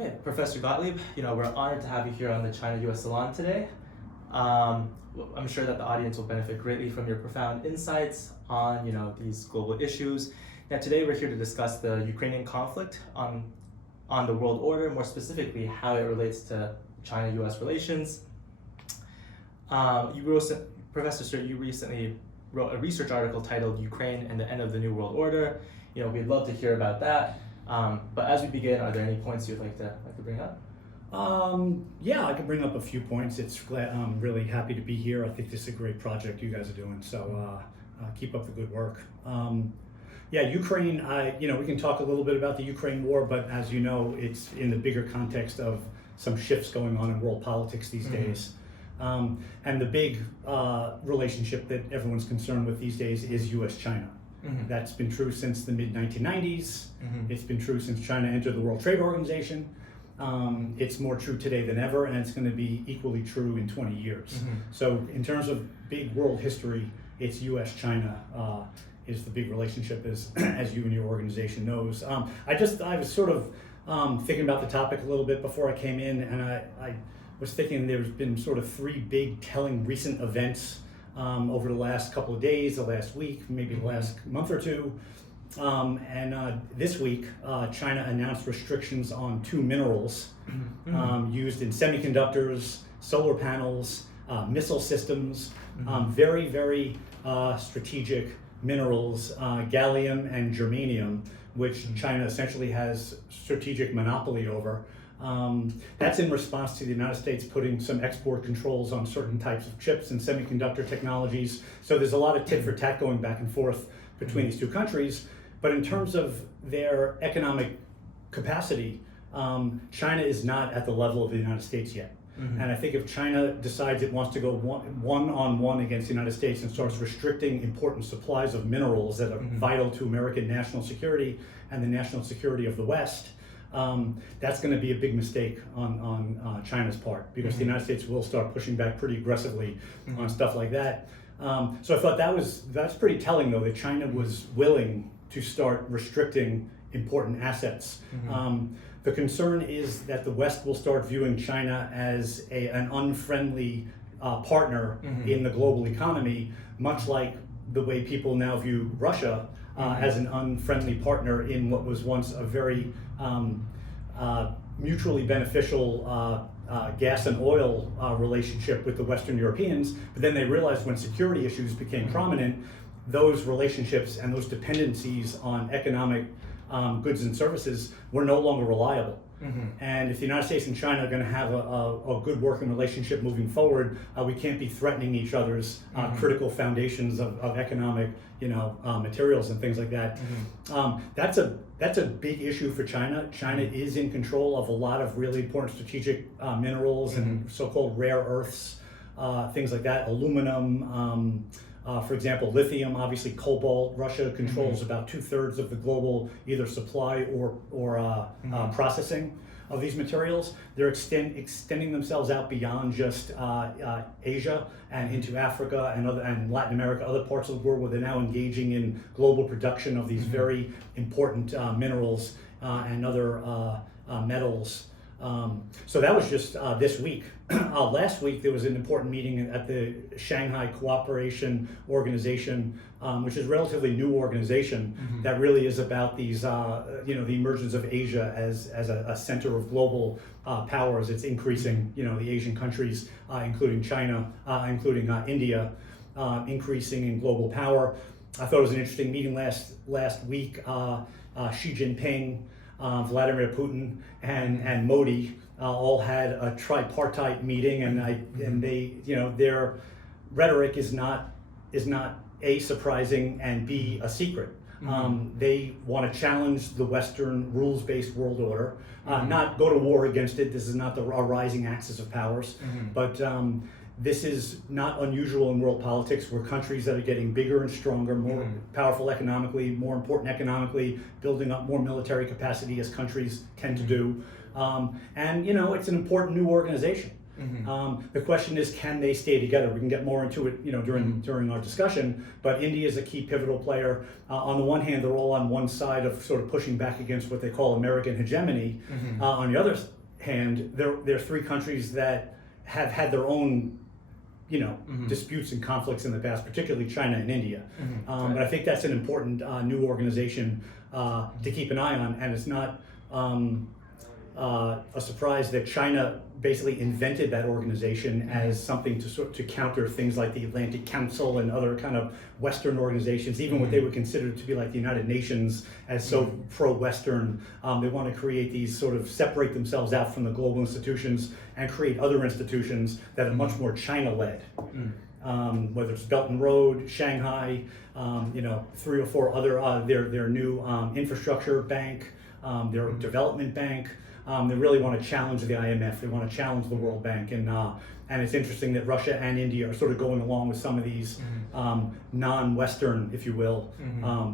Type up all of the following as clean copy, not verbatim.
Okay, Professor Gottlieb, we're honored to have you here on the China-US Salon today. I'm sure that the audience will benefit greatly from your profound insights on, these global issues. Now, today we're here to discuss the Ukrainian conflict on the world order, more specifically how it relates to China-US relations. Professor Stuart, you recently wrote a research article titled "Ukraine and the End of the New World Order." We'd love to hear about that. But as we begin, are there any points you'd like to bring up? Yeah, I can bring up a few points. I'm really happy to be here. I think this is a great project you guys are doing. So keep up the good work. Ukraine. We can talk a little bit about the Ukraine war, but as you know, it's in the bigger context of some shifts going on in world politics these days. And the big relationship that everyone's concerned with these days is U.S.-China. That's been true since the mid-1990s. It's been true since China entered the World Trade Organization. It's more true today than ever, and it's going to be equally true in 20 years. So in terms of big world history, it's U.S.-China is the big relationship, as you and your organization knows. I was sort of thinking about the topic a little bit before I came in, and I was thinking there's been sort of three big telling recent events over the last couple of days, the last week, maybe the last month or two. This week, China announced restrictions on two minerals used in semiconductors, solar panels, missile systems, very, very strategic minerals, gallium and germanium, which China essentially has strategic monopoly over. That's in response to the United States putting some export controls on certain types of chips and semiconductor technologies. So there's a lot of tit for tat going back and forth between these two countries. But in terms of their economic capacity, China is not at the level of the United States yet. And I think if China decides it wants to go one-on-one against the United States and starts restricting important supplies of minerals that are vital to American national security and the national security of the West, that's going to be a big mistake on China's part, because the United States will start pushing back pretty aggressively on stuff like that. So I thought that's pretty telling, though, that China was willing to start restricting important assets. The concern is that the West will start viewing China as an unfriendly partner in the global economy, much like the way people now view Russia as an unfriendly partner in what was once a very mutually beneficial gas and oil relationship with the Western Europeans. But then they realized when security issues became prominent, those relationships and those dependencies on economic goods and services were no longer reliable. And if the United States and China are going to have a good working relationship moving forward, we can't be threatening each other's critical foundations of economic, materials and things like that. That's a big issue for China. China is in control of a lot of really important strategic minerals and so-called rare earths, things like that, aluminum. For example, lithium, obviously cobalt. Russia controls about 2/3 of the global either supply or processing of these materials. They're extending themselves out beyond just Asia and into Africa and Latin America, other parts of the world where they're now engaging in global production of these very important minerals and other metals. So that was just this week. Last week there was an important meeting at the Shanghai Cooperation Organization, which is a relatively new organization that really is about these, the emergence of Asia as a center of global power as it's increasing. The Asian countries, including China, including India, increasing in global power. I thought it was an interesting meeting last week. Xi Jinping, Vladimir Putin, and Modi all had a tripartite meeting, and they, their rhetoric is not A, surprising, and B, a secret. They want to challenge the Western rules-based world order, not go to war against it. This is not a rising axis of powers, but this is not unusual in world politics, where countries that are getting bigger and stronger, more powerful economically, more important economically, building up more military capacity, as countries tend to do. It's an important new organization. The question is, can they stay together? We can get more into it, during our discussion. But India is a key pivotal player. On the one hand, they're all on one side of sort of pushing back against what they call American hegemony. On the other hand, they're three countries that have had their own disputes and conflicts in the past, particularly China and India. But I think that's an important new organization to keep an eye on, and it's not a surprise that China basically invented that organization as something to counter things like the Atlantic Council and other kind of Western organizations, even what they would consider to be like the United Nations as so pro-Western. They want to create these sort of separate themselves out from the global institutions and create other institutions that are much more China-led. Whether it's Belt and Road, Shanghai, 3 or 4 other, their new infrastructure bank, their development bank. They really want to challenge the IMF. They want to challenge the World Bank, and it's interesting that Russia and India are sort of going along with some of these non-Western, if you will,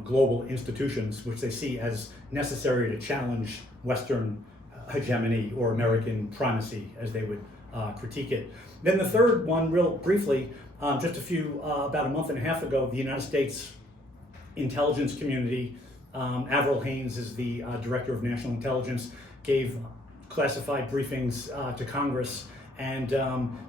global institutions, which they see as necessary to challenge Western hegemony or American primacy, as they would critique it. Then the third one, real briefly, just about a month and a half ago, the United States intelligence community, Avril Haines is the director of national intelligence, gave classified briefings to Congress and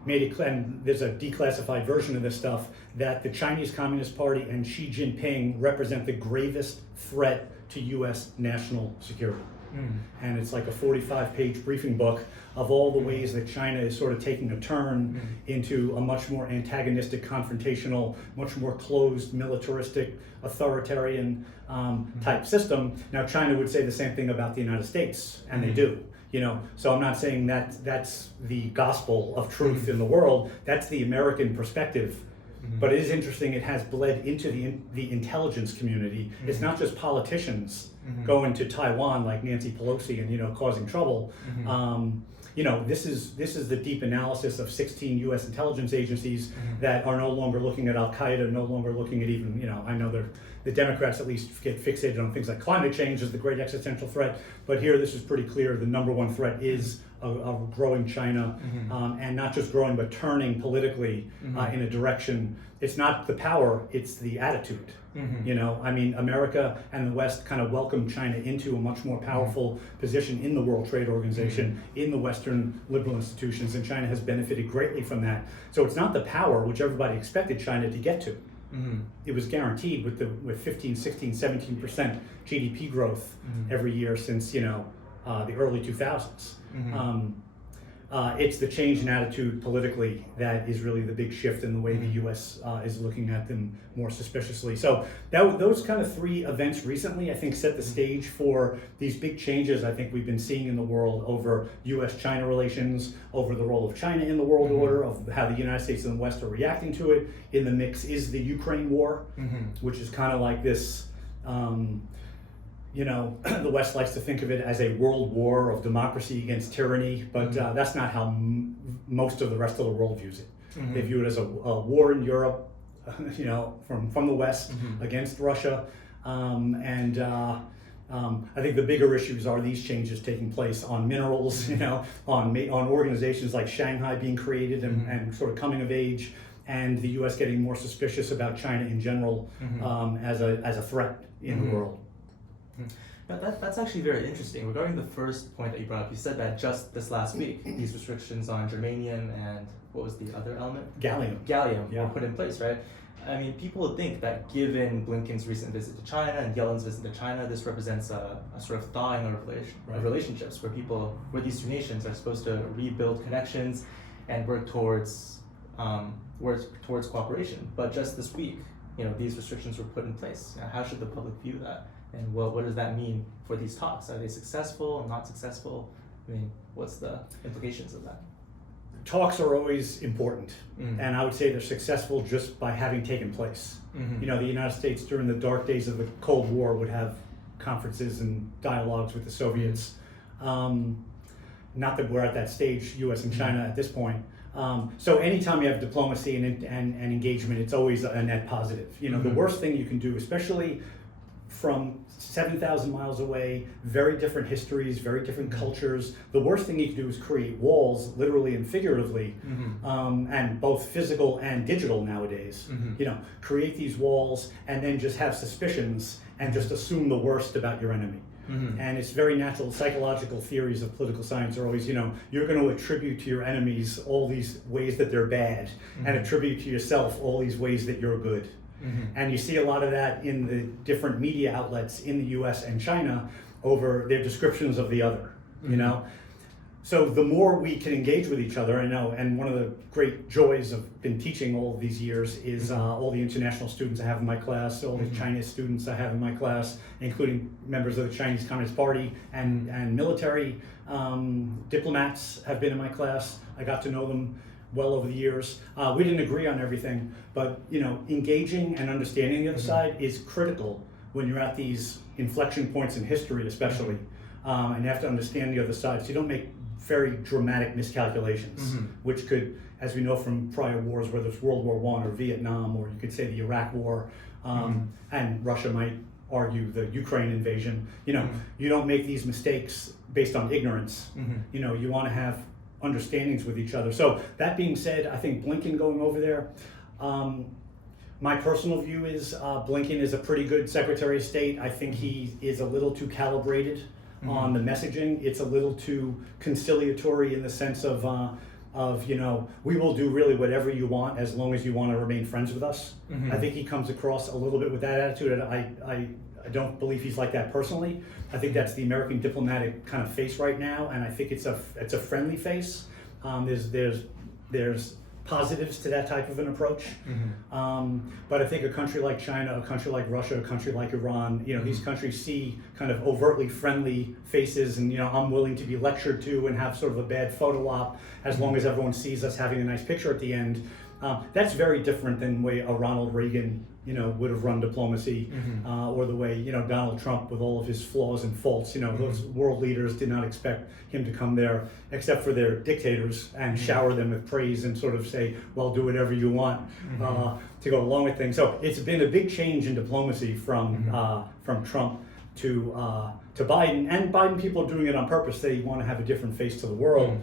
made it clear, and there's a declassified version of this stuff, that the Chinese Communist Party and Xi Jinping represent the gravest threat to U.S. national security. And it's like a 45-page briefing book of all the ways that China is sort of taking a turn into a much more antagonistic, confrontational, much more closed, militaristic, authoritarian type system. Now, China would say the same thing about the United States, and they do. So I'm not saying that that's the gospel of truth in the world. That's the American perspective. But it is interesting, it has bled into the intelligence community. It's not just politicians going to Taiwan like Nancy Pelosi and causing trouble. This is the deep analysis of 16 U.S. intelligence agencies that are no longer looking at Al-Qaeda, no longer looking at even, I know the Democrats at least get fixated on things like climate change as the great existential threat, but here this is pretty clear. The number one threat is a growing China, and not just growing, but turning politically in a direction. It's not the power, it's the attitude. America and the West kind of welcomed China into a much more powerful position in the World Trade Organization, in the Western liberal institutions, and China has benefited greatly from that. So it's not the power which everybody expected China to get to. It was guaranteed with 15, 16, 17% GDP growth every year since the early 2000s. It's the change in attitude politically that is really the big shift in the way the U.S. Is looking at them more suspiciously. So those kind of 3 events recently, I think, set the stage for these big changes I think we've been seeing in the world over U.S.-China relations, over the role of China in the world order, of how the United States and the West are reacting to it. In the mix is the Ukraine war, which is kind of like this. The West likes to think of it as a world war of democracy against tyranny, but that's not how most of the rest of the world views it. They view it as a war in Europe, from the West against Russia, and I think the bigger issues are these changes taking place on minerals, on organizations like Shanghai being created and sort of coming of age, and the U.S. getting more suspicious about China in general as a threat in the world. Now that's actually very interesting. Regarding the first point that you brought up, you said that just this last week, these restrictions on germanium and what was the other element? Gallium were put in place, right? I mean, people would think that given Blinken's recent visit to China and Yellen's visit to China, this represents a sort of thawing of relationships where these 2 nations are supposed to rebuild connections and work towards cooperation. But just this week, these restrictions were put in place. How should the public view that? And what does that mean for these talks? Are they successful, not successful? I mean, what's the implications of that? Talks are always important, and I would say they're successful just by having taken place. The United States during the dark days of the Cold War would have conferences and dialogues with the Soviets. Not that we're at that stage, U.S. and China at this point. So anytime you have diplomacy and engagement, it's always a net positive. The worst thing you can do, especially from 7,000 miles away, very different histories, very different cultures. The worst thing you can do is create walls, literally and figuratively, and both physical and digital nowadays. You know, create these walls and then just have suspicions and just assume the worst about your enemy. And it's very natural. Psychological theories of political science are always, you know, you're going to attribute to your enemies all these ways that they're bad, and attribute to yourself all these ways that you're good. And you see a lot of that in the different media outlets in the US and China over their descriptions of the other, you know? So the more we can engage with each other, I know, and one of the great joys of been teaching all of these years is all the international students I have in my class, all the Chinese students I have in my class, including members of the Chinese Communist Party and military diplomats have been in my class. I got to know them well over the years. We didn't agree on everything, but you know, engaging and understanding the other side is critical when you're at these inflection points in history, especially, and you have to understand the other side so you don't make very dramatic miscalculations, which could, as we know from prior wars, whether it's World War I or Vietnam, or you could say the Iraq War, and Russia might argue the Ukraine invasion, you know, you don't make these mistakes based on ignorance. You know, you want to have understandings with each other. So that being said, I think Blinken going over there, my personal view is Blinken is a pretty good Secretary of State. I think he is a little too calibrated on the messaging. It's a little too conciliatory in the sense of you know, we will do really whatever you want as long as you want to remain friends with us. I think he comes across a little bit with that attitude, and I don't believe he's like that personally. I think that's the American diplomatic kind of face right now, and I think it's a friendly face. There's positives to that type of an approach, but I think a country like China, a country like Russia, a country like Iran, you know, these countries see kind of overtly friendly faces, and you know, I'm willing to be lectured to and have sort of a bad photo op as long as everyone sees us having a nice picture at the end. That's very different than the way a Ronald Reagan, you know, would have run diplomacy, or the way, you know, Donald Trump with all of his flaws and faults. You know, those world leaders did not expect him to come there, except for their dictators, and shower them with praise and sort of say, well, do whatever you want to go along with things. So it's been a big change in diplomacy from Trump to Biden, and Biden people are doing it on purpose. They want to have a different face to the world.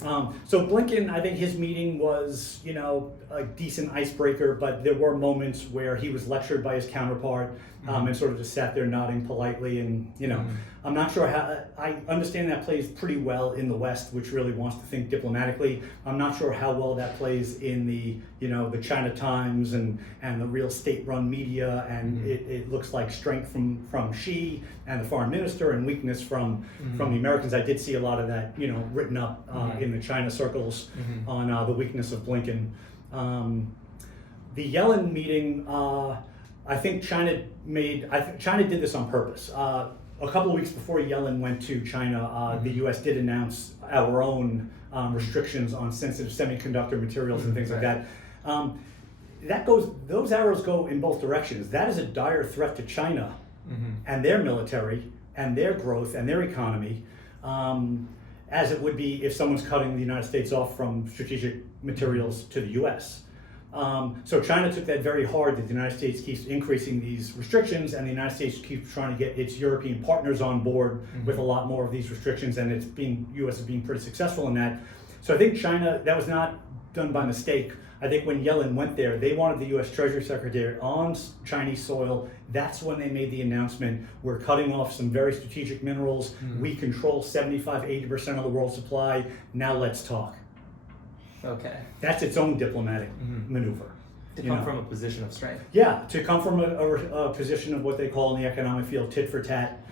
So Blinken, I think his meeting was, you know, a decent icebreaker, but there were moments where he was lectured by his counterpart, and sort of just sat there nodding politely, and you know, I'm not sure how, I understand that plays pretty well in the West, which really wants to think diplomatically. I'm not sure how well that plays in the, you know, the China Times and the real state-run media, and it looks like strength from Xi and the foreign minister, and weakness from the Americans. I did see a lot of that, you know, written up in the China circles on the weakness of Blinken. The Yellen meeting, I think China did this on purpose. A couple of weeks before Yellen went to China, the U.S. did announce our own restrictions on sensitive semiconductor materials and things like that. Those arrows go in both directions. That is a dire threat to China and their military and their growth and their economy, as it would be if someone's cutting the United States off from strategic materials to the U.S. So China took that very hard, that the United States keeps increasing these restrictions, and the United States keeps trying to get its European partners on board with a lot more of these restrictions, and U.S. is being pretty successful in that. So I think China, that was not done by mistake. I think when Yellen went there, they wanted the U.S. Treasury Secretary on Chinese soil. That's when they made the announcement, we're cutting off some very strategic minerals. We control 75-80% of the world's supply. Now let's talk. Okay. That's its own diplomatic maneuver. To come from a position of strength. Yeah, to come from a position of what they call in the economic field tit for tat.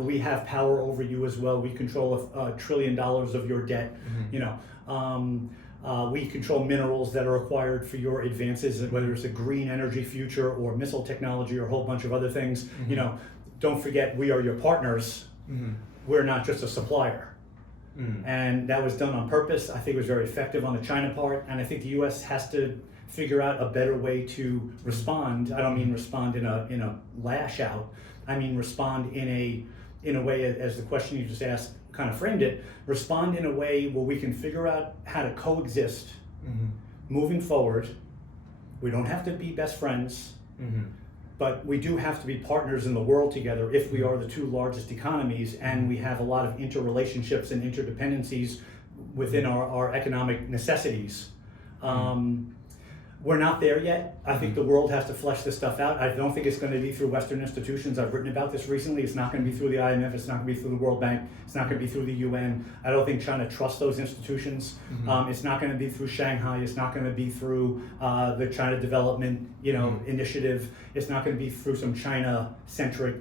We have power over you as well. We control $1 trillion of your debt. You know, we control minerals that are required for your advances, whether it's a green energy future or missile technology or a whole bunch of other things. You know, don't forget, we are your partners. We're not just a supplier. And that was done on purpose. I think it was very effective on the China part, and I think the U.S. has to figure out a better way to respond. I don't mean respond in a lash out. I mean respond in a way, as the question you just asked kind of framed it, respond in a way where we can figure out how to coexist moving forward. We don't have to be best friends, but we do have to be partners in the world together if we are the two largest economies and we have a lot of interrelationships and interdependencies within our economic necessities. We're not there yet. I think the world has to flesh this stuff out. I don't think it's going to be through Western institutions. I've written about this recently. It's not going to be through the IMF. It's not going to be through the World Bank. It's not going to be through the UN. I don't think China trusts those institutions. It's not going to be through Shanghai. It's not going to be through the China Development, Initiative. It's not going to be through some China-centric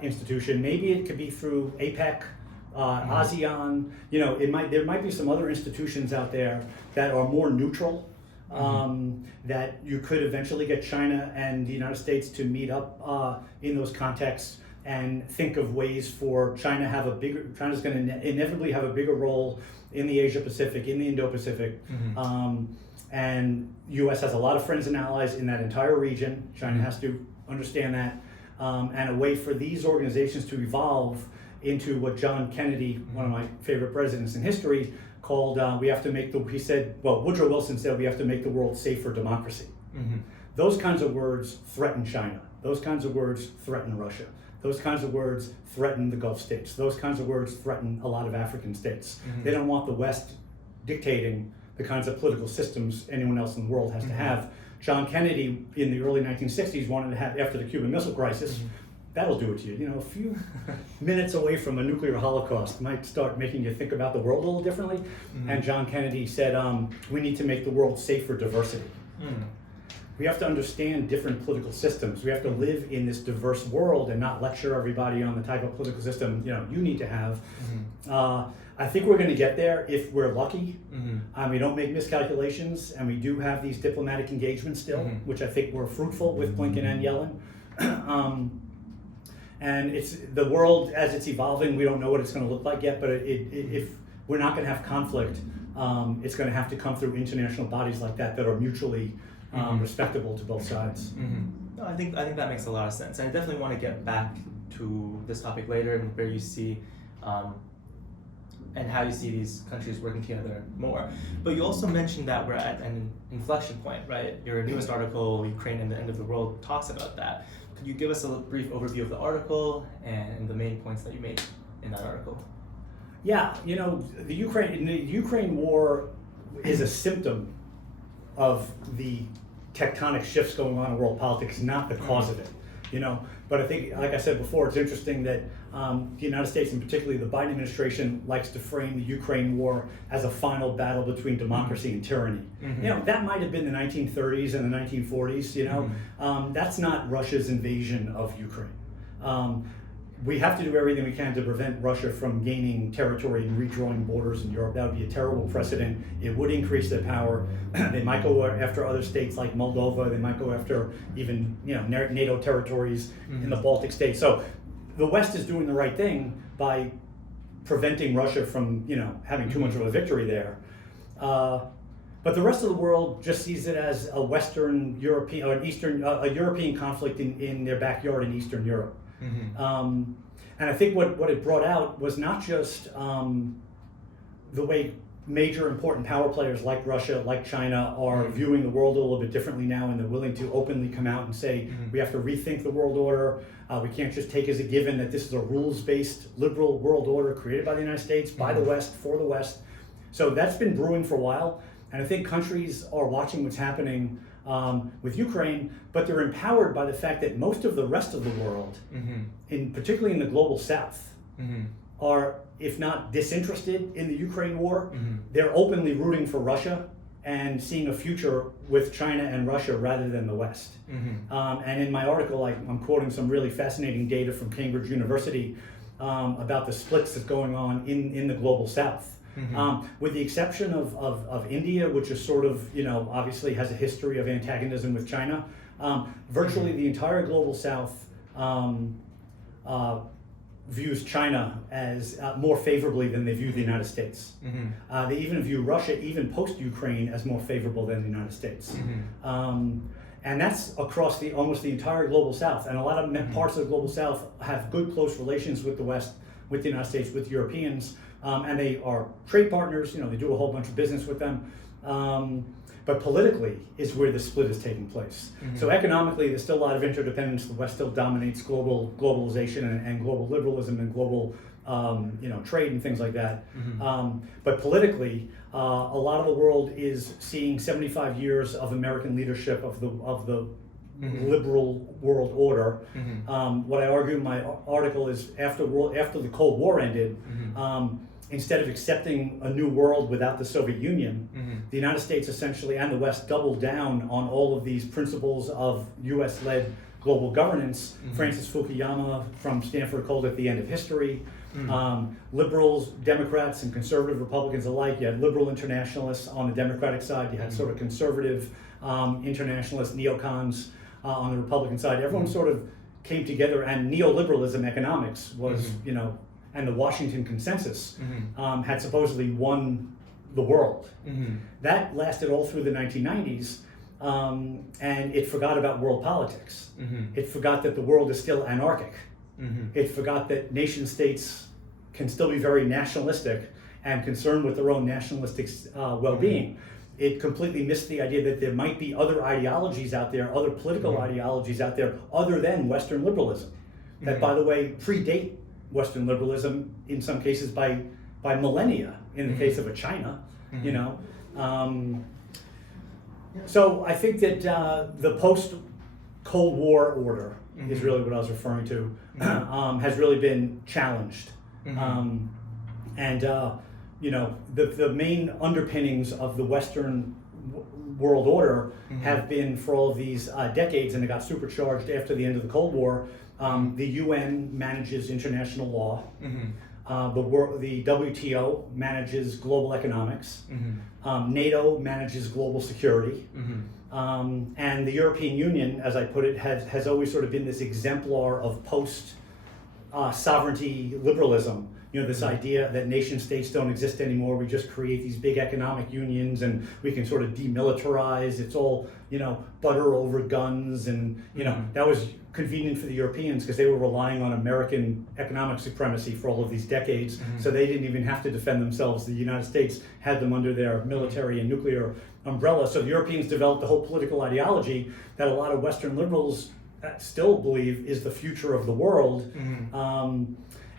institution. Maybe it could be through APEC. ASEAN, there might be some other institutions out there that are more neutral, that you could eventually get China and the United States to meet up in those contexts and think of ways for China's going to inevitably have a bigger role in the Asia Pacific, in the Indo-Pacific. And US has a lot of friends and allies in that entire region. China has to understand that. And a way for these organizations to evolve into what John Kennedy, one of my favorite presidents in history, called, Woodrow Wilson said, we have to make the world safe for democracy. Those kinds of words threaten China. Those kinds of words threaten Russia. Those kinds of words threaten the Gulf states. Those kinds of words threaten a lot of African states. They don't want the West dictating the kinds of political systems anyone else in the world has to have. John Kennedy in the early 1960s wanted to have, after the Cuban Missile Crisis, that'll do it to you. A few minutes away from a nuclear holocaust might start making you think about the world a little differently. And John Kennedy said, we need to make the world safe for diversity. We have to understand different political systems. We have to live in this diverse world and not lecture everybody on the type of political system you need to have. I think we're going to get there if we're lucky. We don't make miscalculations, and we do have these diplomatic engagements still, which I think were fruitful with Blinken and Yellen. And it's the world as it's evolving. We don't know what it's going to look like yet, but if we're not going to have conflict, it's going to have to come through international bodies like that are mutually respectable to both sides. No, I think that makes a lot of sense. And I definitely want to get back to this topic later and where you see and how you see these countries working together more. But you also mentioned that we're at an inflection point, right? Your newest article, Ukraine and the End of the World, talks about that. Could you give us a brief overview of the article and the main points that you made in that article? Yeah, the Ukraine war is a symptom of the tectonic shifts going on in world politics, not the cause of it. But I think, like I said before, it's interesting that the United States, and particularly the Biden administration, likes to frame the Ukraine war as a final battle between democracy and tyranny. That might have been the 1930s and the 1940s. That's not Russia's invasion of Ukraine. We have to do everything we can to prevent Russia from gaining territory and redrawing borders in Europe. That would be a terrible precedent. It would increase their power. They might go after other states like Moldova. They might go after even NATO territories in the Baltic states. So the West is doing the right thing by preventing Russia from having too much of a victory there. But the rest of the world just sees it as a Western European or a European conflict in their backyard in Eastern Europe. And I think what it brought out was not just the way major important power players like Russia, like China, are viewing the world a little bit differently now, and they're willing to openly come out and say, we have to rethink the world order. We can't just take as a given that this is a rules-based liberal world order created by the United States, by the West, for the West. So that's been brewing for a while, and I think countries are watching what's happening with Ukraine, but they're empowered by the fact that most of the rest of the world, particularly in the global South, are, if not disinterested in the Ukraine war, they're openly rooting for Russia and seeing a future with China and Russia rather than the West. And in my article, I'm quoting some really fascinating data from Cambridge University about the splits that's going on in the global South. With the exception of India, which is sort of, obviously has a history of antagonism with China, virtually the entire global South views China as more favorably than they view the United States. They even view Russia, even post-Ukraine, as more favorable than the United States. And that's across almost the entire global South. And a lot of parts of the global South have good, close relations with the West, with the United States, with Europeans. And they are trade partners, they do a whole bunch of business with them. but politically is where the split is taking place. So economically, there's still a lot of interdependence. The West still dominates globalization and global liberalism and global trade and things like that. But politically, a lot of the world is seeing 75 years of American leadership of the liberal world order. What I argue in my article is after the Cold War ended, instead of accepting a new world without the Soviet Union, the United States essentially and the West doubled down on all of these principles of US-led global governance. Francis Fukuyama from Stanford called it the end of history. Liberals, Democrats, and conservative Republicans alike. You had liberal internationalists on the Democratic side. You had sort of conservative internationalist neocons on the Republican side. Everyone sort of came together, and neoliberalism economics was, and the Washington Consensus had supposedly won the world. That lasted all through the 1990s, and it forgot about world politics. It forgot that the world is still anarchic. It forgot that nation states can still be very nationalistic and concerned with their own nationalistic well-being. It completely missed the idea that there might be other ideologies out there, other political ideologies out there other than Western liberalism, that, by the way, predate Western liberalism in some cases by millennia, in the case of China, So I think that the post-Cold War order is really what I was referring to, has really been challenged. The main underpinnings of the Western world order have been for all of these decades, and it got supercharged after the end of the Cold War. The UN manages international law. The WTO manages global economics. NATO manages global security. And the European Union, as I put it, has always sort of been this exemplar of post-sovereignty liberalism. This idea that nation states don't exist anymore. We just create these big economic unions, and we can sort of demilitarize. It's all, butter over guns, and that was convenient for the Europeans because they were relying on American economic supremacy for all of these decades. So they didn't even have to defend themselves. The United States had them under their military and nuclear umbrella. So the Europeans developed a whole political ideology that a lot of Western liberals still believe is the future of the world.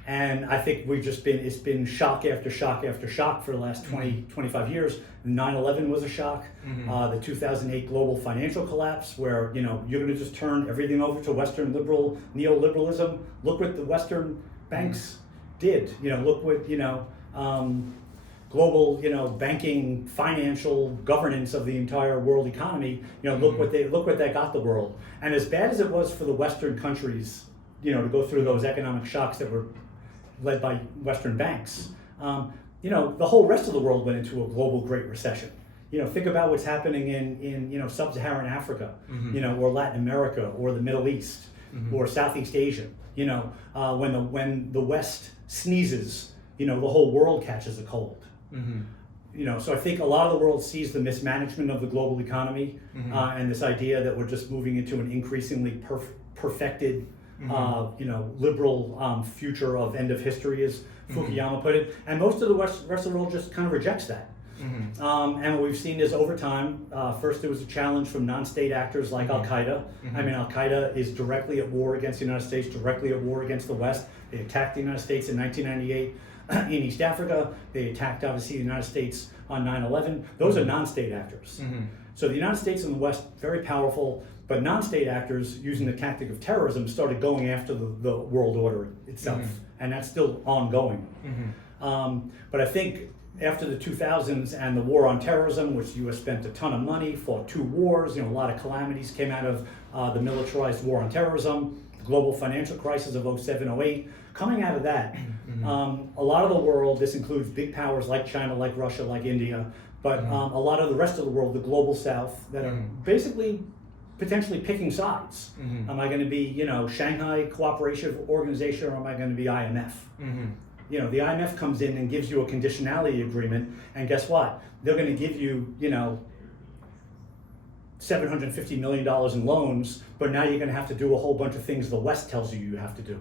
And I think it's been shock after shock after shock for the last 25 years. 9/11 was a shock. The 2008 global financial collapse, where, you're going to just turn everything over to Western neoliberalism. Look what the Western banks did. Look what, global, banking, financial governance of the entire world economy. Look what that got the world. And as bad as it was for the Western countries, to go through those economic shocks that were led by Western banks, the whole rest of the world went into a global Great Recession. Think about what's happening in sub-Saharan Africa, or Latin America, or the Middle East, or Southeast Asia. When the West sneezes, the whole world catches a cold. So I think a lot of the world sees the mismanagement of the global economy, and this idea that we're just moving into an increasingly perfected liberal future of end of history, as Fukuyama put it, and most of the rest of the world just kind of rejects that. And what we've seen is over time, first there was a challenge from non-state actors like Al-Qaeda. I mean, Al-Qaeda is directly at war against the United States, directly at war against the West. They attacked the United States in 1998 in East Africa. They attacked, obviously, the United States on 9/11. Those are non-state actors. So the United States and the West, very powerful, but non-state actors, using the tactic of terrorism, started going after the world order itself, and that's still ongoing. But I think after the 2000s and the war on terrorism, which the U.S. spent a ton of money, fought 2 wars, a lot of calamities came out of the militarized war on terrorism, the global financial crisis of 07, 08. Coming out of that, a lot of the world, this includes big powers like China, like Russia, like India, but a lot of the rest of the world, the global south, that are basically potentially picking sides. Am I going to be, Shanghai Cooperation Organization, or am I going to be IMF? The IMF comes in and gives you a conditionality agreement, and guess what? They're going to give you, $750 million in loans, but now you're going to have to do a whole bunch of things the West tells you have to do.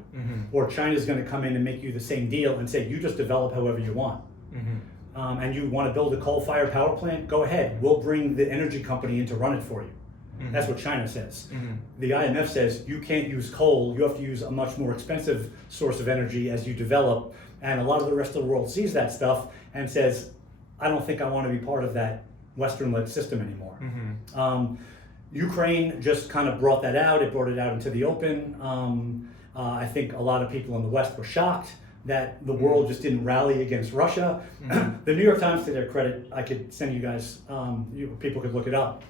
Or China's going to come in and make you the same deal and say, you just develop however you want. and you want to build a coal-fired power plant, go ahead. We'll bring the energy company in to run it for you. That's what China says. The IMF says you can't use coal, you have to use a much more expensive source of energy as you develop, and a lot of the rest of the world sees that stuff and says, I don't think I want to be part of that Western-led system anymore. Ukraine just kind of brought that out, it brought it out into the open. I think a lot of people in the West were shocked that the world just didn't rally against Russia. The New York Times, to their credit, I could send you guys, people could look it up.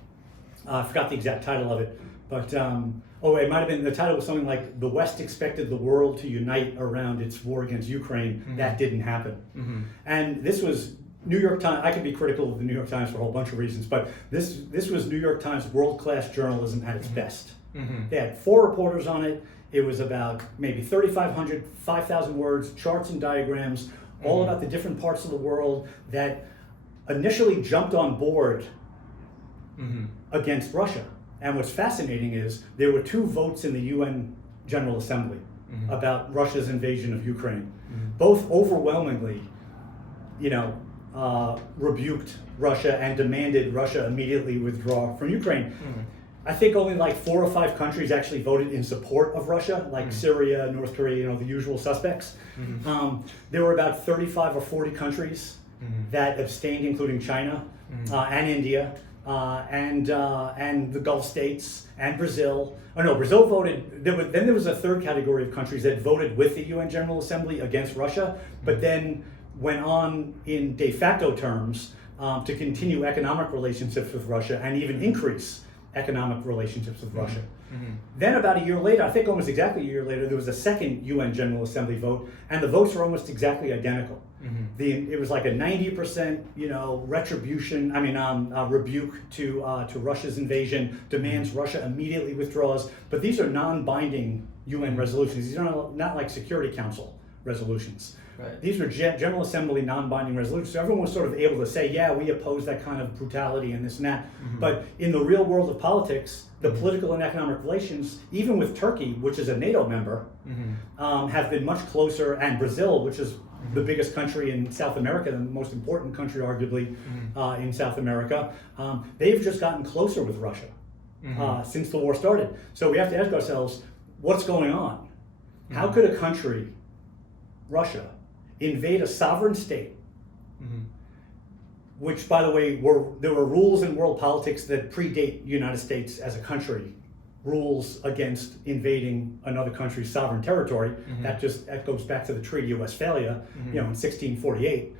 I forgot the exact title of it, but it might have been, the title was something like, "The West expected the world to unite around its war against Ukraine. That didn't happen." And this was New York Times. I could be critical of the New York Times for a whole bunch of reasons, but this was New York Times world-class journalism at its best. They had 4 reporters on it. It was about maybe 3,500, 5,000 words, charts and diagrams, all about the different parts of the world that initially jumped on board against Russia. And what's fascinating is there were 2 votes in the UN General Assembly about Russia's invasion of Ukraine. Both overwhelmingly, rebuked Russia and demanded Russia immediately withdraw from Ukraine. I think only like 4 or 5 countries actually voted in support of Russia, like Syria, North Korea, the usual suspects. There were about 35 or 40 countries that abstained, including China and India. And the Gulf states and Brazil. Oh no, Brazil voted. Then there was a 3rd category of countries that voted with the UN General Assembly against Russia, but then went on in de facto terms to continue economic relationships with Russia and even increase economic relationships with Russia. Then about a year later, I think almost exactly a year later, there was a 2nd UN General Assembly vote, and the votes were almost exactly identical. It was like a 90%, retribution. Rebuke to Russia's invasion, demands Russia immediately withdraws. But these are non-binding UN resolutions. These are not like Security Council resolutions. Right. These were General Assembly non-binding resolutions. So everyone was sort of able to say, yeah, we oppose that kind of brutality and this and that. But in the real world of politics, the political and economic relations, even with Turkey, which is a NATO member, have been much closer, and Brazil, which is the biggest country in South America, the most important country arguably in South America, they've just gotten closer with Russia since the war started. So we have to ask ourselves, what's going on? How could a country, Russia, invade a sovereign state, which, by the way, there were rules in world politics that predate the United States as a country, rules against invading another country's sovereign territory. That goes back to the Treaty of Westphalia, in 1648.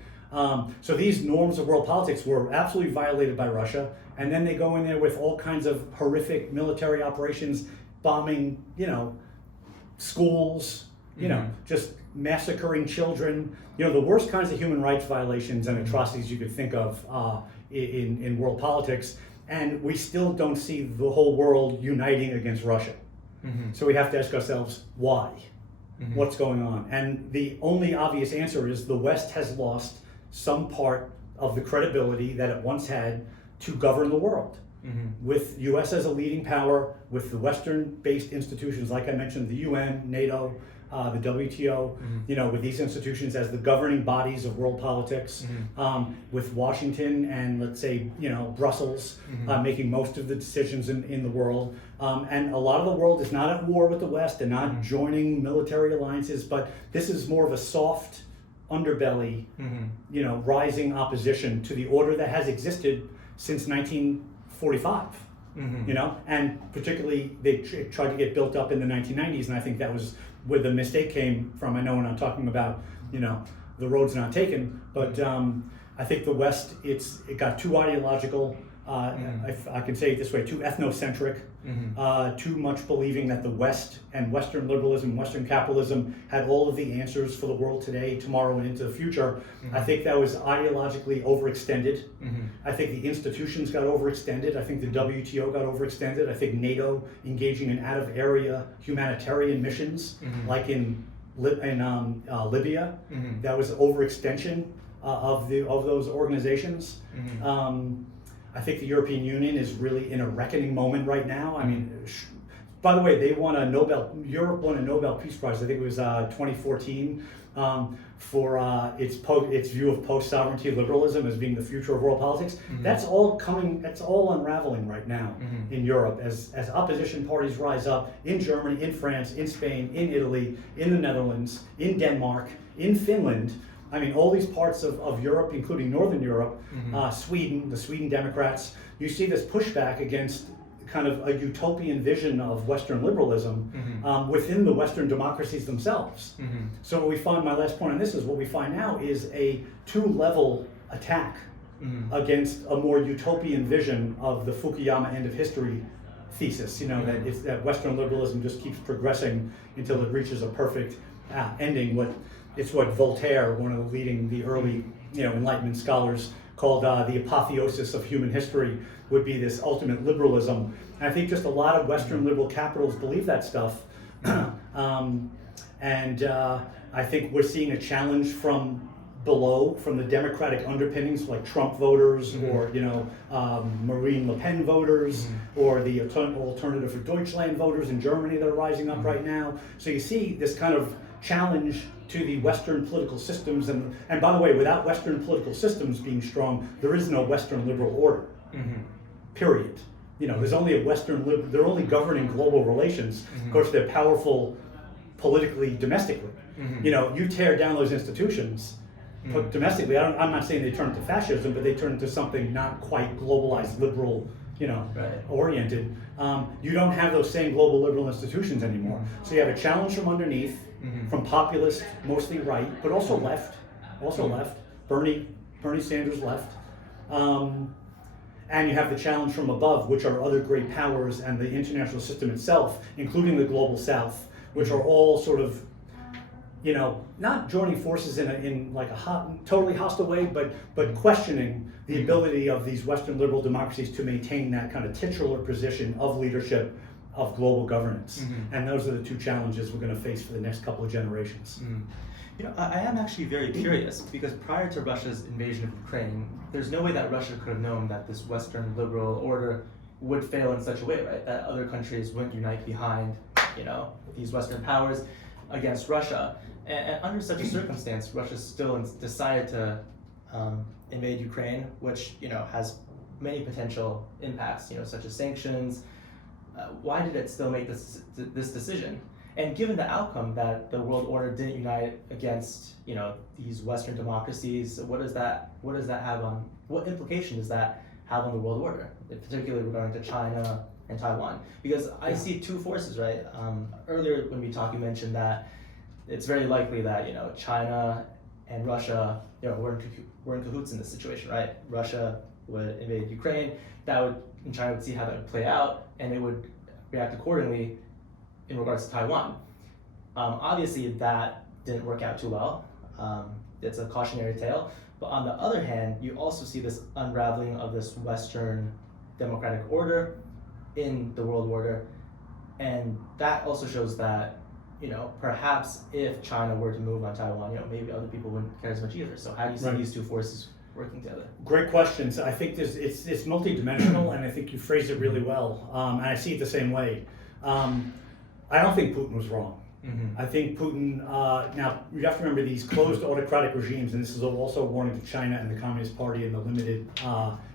So these norms of world politics were absolutely violated by Russia, and then they go in there with all kinds of horrific military operations, bombing, schools, just massacring children, the worst kinds of human rights violations and atrocities you could think of in world politics. And we still don't see the whole world uniting against Russia. So we have to ask ourselves, why? What's going on? And the only obvious answer is the West has lost some part of the credibility that it once had to govern the world. With US as a leading power, with the Western-based institutions, like I mentioned, the UN, NATO, the WTO, with these institutions as the governing bodies of world politics, with Washington and, let's say, Brussels making most of the decisions in the world. And a lot of the world is not at war with the West and not joining military alliances, but this is more of a soft underbelly, rising opposition to the order that has existed since 1945. And particularly they tried to get built up in the 1990s, and I think that was where the mistake came from. I know when I'm talking about, the road's not taken, but I think the West, it got too ideological, if I can say it this way, too ethnocentric, too much believing that the West and Western liberalism, Western capitalism had all of the answers for the world today, tomorrow, and into the future. I think that was ideologically overextended. I think the institutions got overextended. I think the WTO got overextended. I think NATO engaging in out-of-area humanitarian missions, like in Libya, that was overextension of those organizations. I think the European Union is really in a reckoning moment right now. by the way, Europe won a Nobel Peace Prize, I think it was 2014, for its view of post-sovereignty liberalism as being the future of world politics. That's all unraveling right now in Europe as opposition parties rise up in Germany, in France, in Spain, in Italy, in the Netherlands, in Denmark, in Finland. I mean, all these parts of Europe, including Northern Europe, Sweden, the Sweden Democrats, you see this pushback against kind of a utopian vision of Western liberalism within the Western democracies themselves. So what we find, my last point on this is what we find now is a two-level attack against a more utopian vision of the Fukuyama end of history thesis, that Western liberalism just keeps progressing until it reaches a perfect ending. It's what Voltaire, one of the early Enlightenment scholars, called the apotheosis of human history, would be this ultimate liberalism. And I think just a lot of Western liberal capitals believe that stuff. I think we're seeing a challenge from below, from the democratic underpinnings, like Trump voters, or Marine Le Pen voters, or the Alternative for Deutschland voters in Germany that are rising up right now. So you see this kind of challenge to the Western political systems, and by the way, without Western political systems being strong, there is no Western liberal order. Period. There's only a Western they're only governing global relations. Of course, they're powerful politically, domestically. You tear down those institutions, but domestically, I'm not saying they turn into fascism, but they turn into something not quite globalized, liberal, oriented. You don't have those same global liberal institutions anymore. So you have a challenge from underneath, from populist, mostly right, but also left. Bernie Sanders left. And you have the challenge from above, which are other great powers and the international system itself, including the global South, which are all sort of, not joining forces in like a totally hostile way, but questioning the ability of these Western liberal democracies to maintain that kind of titular position of leadership of global governance. And those are the two challenges we're going to face for the next couple of generations. I am actually very curious, because prior to Russia's invasion of Ukraine, there's no way that Russia could have known that this Western liberal order would fail in such a way, right? That other countries wouldn't unite behind, these Western powers against Russia. And under such a circumstance, Russia still decided to invade Ukraine, which, has many potential impacts, such as sanctions. Why did it still make this decision? And given the outcome that the world order didn't unite against, these Western democracies, what implication does that have on the world order, particularly regarding to China and Taiwan? Because I see two forces, right? Earlier when we talked, you mentioned that it's very likely that, China and Russia, were in cahoots in this situation, right? Russia would invade Ukraine, and China would see how that would play out, and they would react accordingly in regards to Taiwan. Obviously, that didn't work out too well. It's a cautionary tale. But on the other hand, you also see this unraveling of this Western democratic order in the world order. And that also shows that, perhaps if China were to move on Taiwan, maybe other people wouldn't care as much either. So how do you see these two forces working together? Great questions. I think it's multidimensional, and I think you phrased it really well. And I see it the same way. I don't think Putin was wrong. I think Putin, now you have to remember these closed autocratic regimes, and this is also a warning to China and the Communist Party and the limited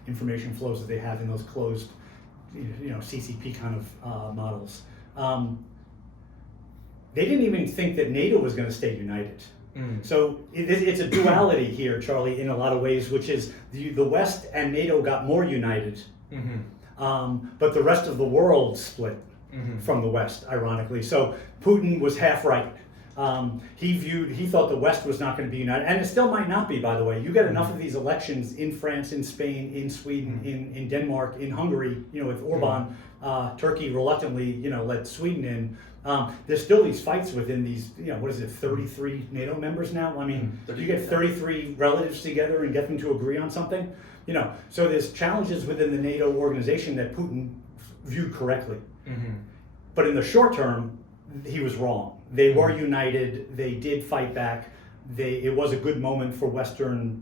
information flows that they have in those closed, CCP kind of models. They didn't even think that NATO was going to stay united. So it's a duality here, Charlie, in a lot of ways, which is the West and NATO got more united, but the rest of the world split from the West, ironically. So Putin was half right. He thought the West was not going to be united, and it still might not be, by the way. You get enough of these elections in France, in Spain, in Sweden, in Denmark, in Hungary, with Orban, Turkey reluctantly, let Sweden in. There's still these fights within these, 33 NATO members now? I mean, you get 33 relatives together and get them to agree on something? So there's challenges within the NATO organization that Putin viewed correctly. But in the short term, he was wrong. They were united, they did fight back, it was a good moment for Western,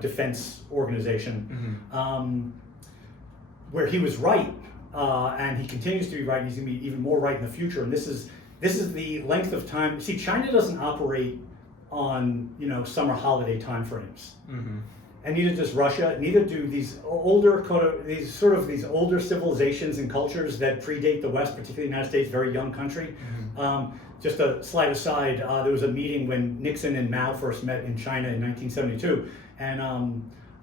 defense organization. Where he was right and he continues to be right, and he's going to be even more right in the future. And this is the length of time. See, China doesn't operate on summer holiday timeframes, and neither does Russia. Neither do these older civilizations and cultures that predate the West, particularly the United States, very young country. Just a slight aside, there was a meeting when Nixon and Mao first met in China in 1972, and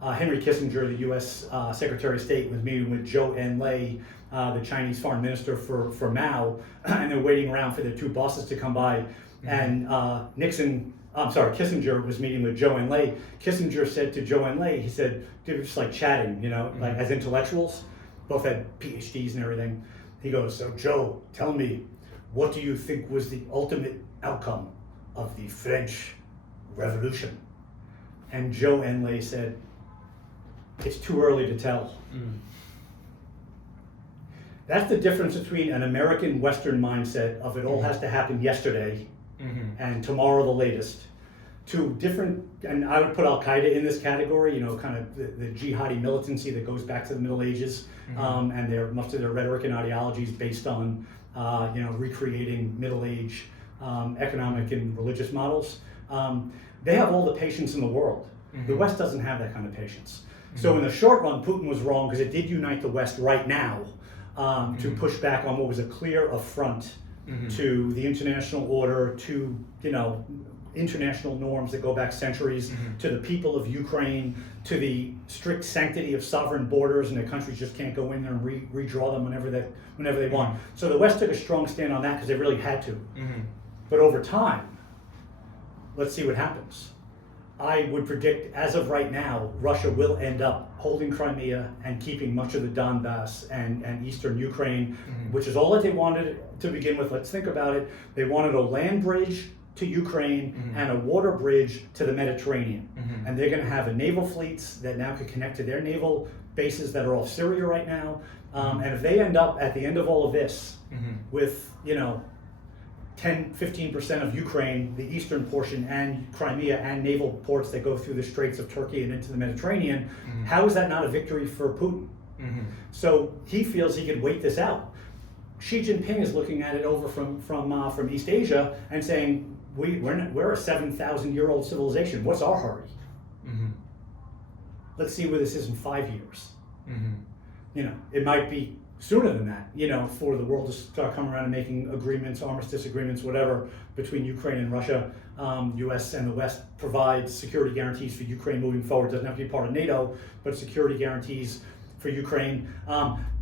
Henry Kissinger, the U.S. Secretary of State, was meeting with Zhou Enlai, the Chinese foreign minister for Mao, and they're waiting around for their two bosses to come by, and Kissinger was meeting with Zhou Enlai. Kissinger said to Zhou Enlai, he said, they were just like chatting, like as intellectuals, both had PhDs and everything. He goes, so Zhou, tell me, what do you think was the ultimate outcome of the French Revolution? And Zhou Enlai said, it's too early to tell. That's the difference between an American Western mindset of it all has to happen yesterday and tomorrow the latest, to different, and I would put Al-Qaeda in this category, kind of the jihadi militancy that goes back to the Middle Ages, and much of their rhetoric and ideology is based on recreating Middle Age economic and religious models. They have all the patience in the world. The West doesn't have that kind of patience. So in the short run, Putin was wrong because it did unite the West right now to push back on what was a clear affront to the international order, to international norms that go back centuries, to the people of Ukraine, to the strict sanctity of sovereign borders, and their countries just can't go in there and redraw them whenever they want. So the West took a strong stand on that because they really had to. But over time, let's see what happens. I would predict, as of right now, Russia will end up holding Crimea and keeping much of the Donbass and eastern Ukraine, which is all that they wanted to begin with. Let's think about it. They wanted a land bridge to Ukraine and a water bridge to the Mediterranean. And they're going to have a naval fleets that now could connect to their naval bases that are off Syria right now. And if they end up at the end of all of this with, 10-15% of Ukraine, the eastern portion, and Crimea, and naval ports that go through the Straits of Turkey and into the Mediterranean, how is that not a victory for Putin? So he feels he could wait this out. Xi Jinping is looking at it over from East Asia and saying, we're a 7,000-year-old civilization. What's our hurry? Let's see where this is in 5 years. It might be sooner than that, for the world to start coming around and making agreements, armistice agreements, whatever, between Ukraine and Russia. U.S. and the West provide security guarantees for Ukraine moving forward. Doesn't have to be part of NATO, but security guarantees for Ukraine.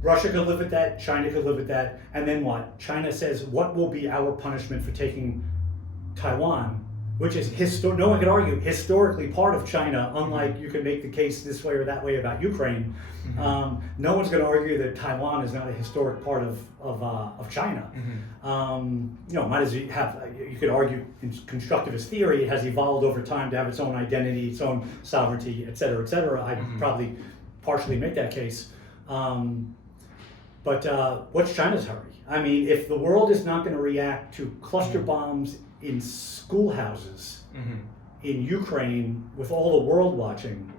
Russia could live with that, China could live with that, and then what? China says, what will be our punishment for taking Taiwan, which is, no one could argue, historically part of China, unlike you can make the case this way or that way about Ukraine. No one's going to argue that Taiwan is not a historic part of China. Might as well have, you could argue in constructivist theory, it has evolved over time to have its own identity, its own sovereignty, et cetera, et cetera. I'd probably partially make that case. But what's China's hurry? I mean, if the world is not going to react to cluster bombs in schoolhouses in Ukraine with all the world watching,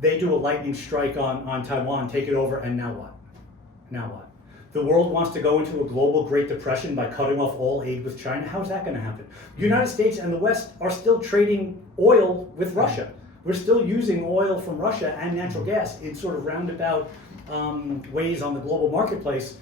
they do a lightning strike on Taiwan, take it over, and now what? Now what? The world wants to go into a global Great Depression by cutting off all aid with China. How's that going to happen? The United States and the West are still trading oil with Russia. We're still using oil from Russia and natural gas in sort of roundabout ways on the global marketplace.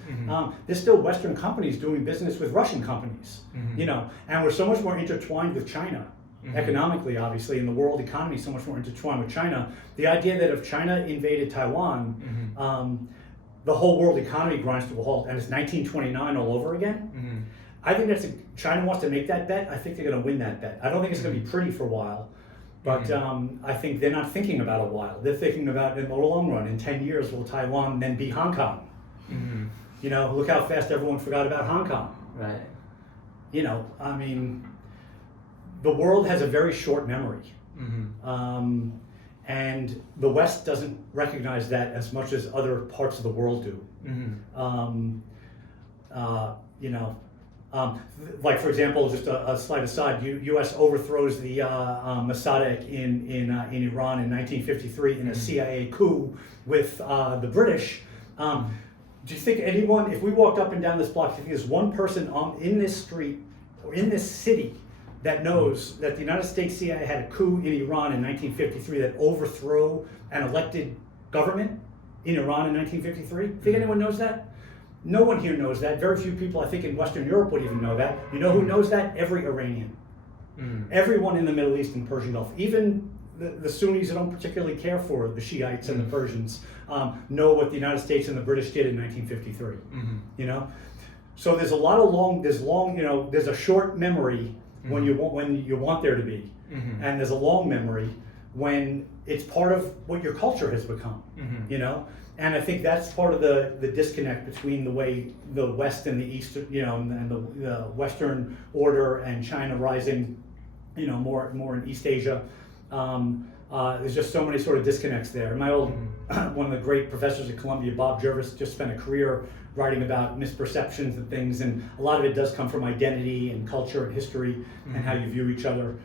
There's still Western companies doing business with Russian companies, and we're so much more intertwined with China, economically, obviously, and the world economy is so much more intertwined with China. The idea that if China invaded Taiwan, the whole world economy grinds to a halt, and it's 1929 all over again. I think China wants to make that bet. I think they're going to win that bet. I don't think it's going to be pretty for a while. But I think they're not thinking about a while. They're thinking about, in the long run, in 10 years, will Taiwan then be Hong Kong? Look how fast everyone forgot about Hong Kong. Right. I mean, the world has a very short memory. And the West doesn't recognize that as much as other parts of the world do. Like, for example, just a slight aside, U.S. overthrows the Mossadegh in Iran in 1953 in a CIA coup with the British. Do you think anyone, if we walked up and down this block, do you think there's one person in this street or in this city that knows that the United States CIA had a coup in Iran in 1953 that overthrew an elected government in Iran in 1953? Think anyone knows that? No one here knows that. Very few people, I think, in Western Europe would even know that. You know who knows that? Every Iranian. Everyone in the Middle East and Persian Gulf, even the Sunnis who don't particularly care for the Shiites and the Persians, know what the United States and the British did in 1953. You know, so there's a lot of there's a short memory when you want there to be, and there's a long memory when it's part of what your culture has become. You know, and I think that's part of the disconnect between the way the West and the East, you know, and the Western order and China rising, you know, more in East Asia. There's just so many sort of disconnects there. My old one of the great professors at Columbia, Bob Jervis, just spent a career writing about misperceptions and things, and a lot of it does come from identity and culture and history and how you view each other.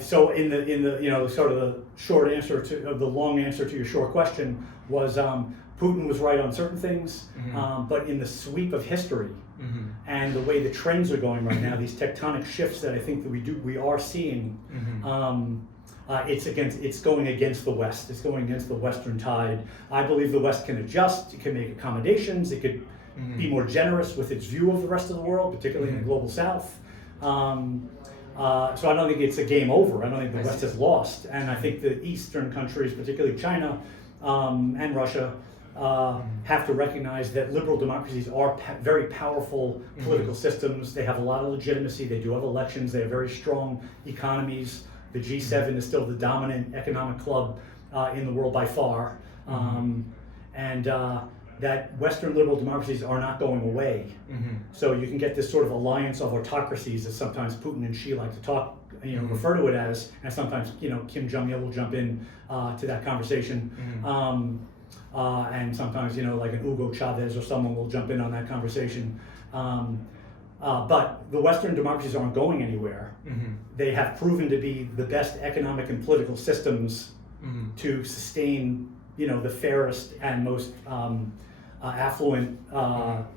So in the you know, sort of the short answer to the long answer to your short question was Putin was right on certain things, but in the sweep of history and the way the trends are going right now, these tectonic shifts that I think that we are seeing, it's going against the West. It's going against the Western tide. I believe the West can adjust. It can make accommodations. It could be more generous with its view of the rest of the world, particularly in the global South. So I don't think it's a game over. I don't think the West has lost. And I think the Eastern countries, particularly China and Russia, have to recognize that liberal democracies are very powerful political systems. They have a lot of legitimacy. They do have elections. They have very strong economies. The G7 is still the dominant economic club in the world by far. That Western liberal democracies are not going away. So you can get this sort of alliance of autocracies, as sometimes Putin and Xi like to talk, you know, refer to it as, and sometimes, you know, Kim Jong-il will jump in to that conversation. And sometimes, you know, like an Hugo Chavez or someone will jump in on that conversation. But the Western democracies aren't going anywhere. They have proven to be the best economic and political systems to sustain, you know, the fairest and most affluent,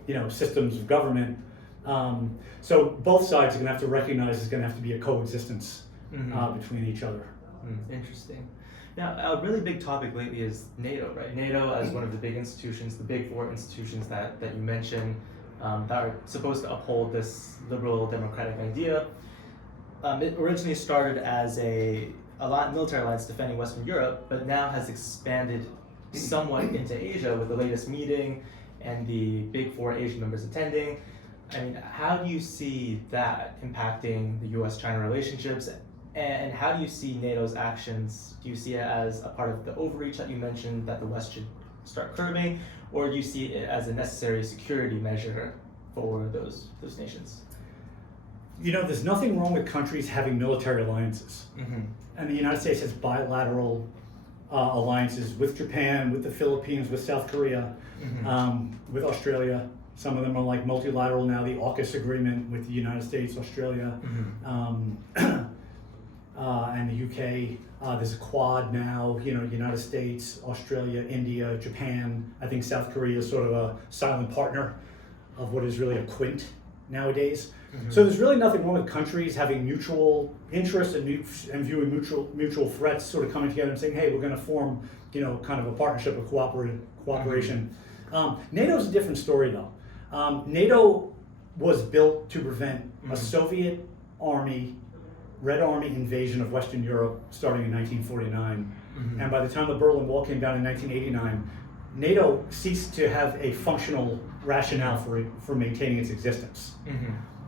you know, systems of government. So both sides are going to have to recognize there's going to have to be a coexistence between each other. Interesting. Now, a really big topic lately is NATO, right? NATO as one of the big institutions, the big four institutions that you mentioned, that are supposed to uphold this liberal democratic idea. It originally started as a military alliance defending Western Europe, but now has expanded somewhat into Asia with the latest meeting and the big four Asian members attending. I mean, how do you see that impacting the US-China relationships? And how do you see NATO's actions? Do you see it as a part of the overreach that you mentioned that the West should start curbing, or do you see it as a necessary security measure for those nations? You know, there's nothing wrong with countries having military alliances. And the United States has bilateral alliances with Japan, with the Philippines, with South Korea, with Australia. Some of them are like multilateral now, the AUKUS agreement with the United States, Australia, and the UK. There's a Quad now, you know, United States, Australia, India, Japan. I think South Korea is sort of a silent partner of what is really a Quint nowadays. So there's really nothing wrong with countries having mutual interests and viewing mutual threats, sort of coming together and saying, hey, we're going to form, you know, kind of a partnership of cooperation. NATO's a different story though. NATO was built to prevent a Soviet army, Red Army invasion of Western Europe starting in 1949. And by the time the Berlin Wall came down in 1989, NATO ceased to have a functional rationale for maintaining its existence.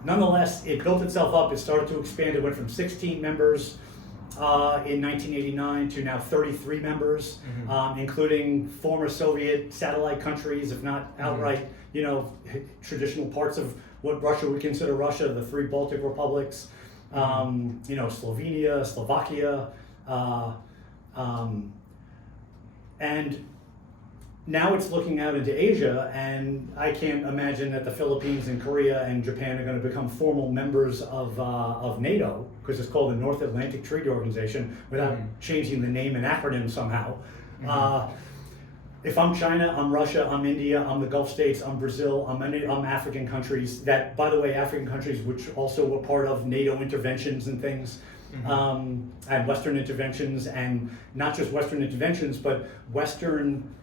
Nonetheless, it built itself up, it started to expand, it went from 16 members in 1989 to now 33 members, including former Soviet satellite countries, if not outright, you know, traditional parts of what Russia would consider Russia, the three Baltic republics, you know, Slovenia, Slovakia, and now it's looking out into Asia, and I can't imagine that the Philippines and Korea and Japan are going to become formal members of NATO, because it's called the North Atlantic Treaty Organization, without changing the name and acronym somehow. if I'm China, I'm Russia, I'm India, I'm the Gulf states, I'm Brazil, I'm African countries that, by the way, African countries which also were part of NATO interventions and things, and Western interventions, and not just Western interventions, but Western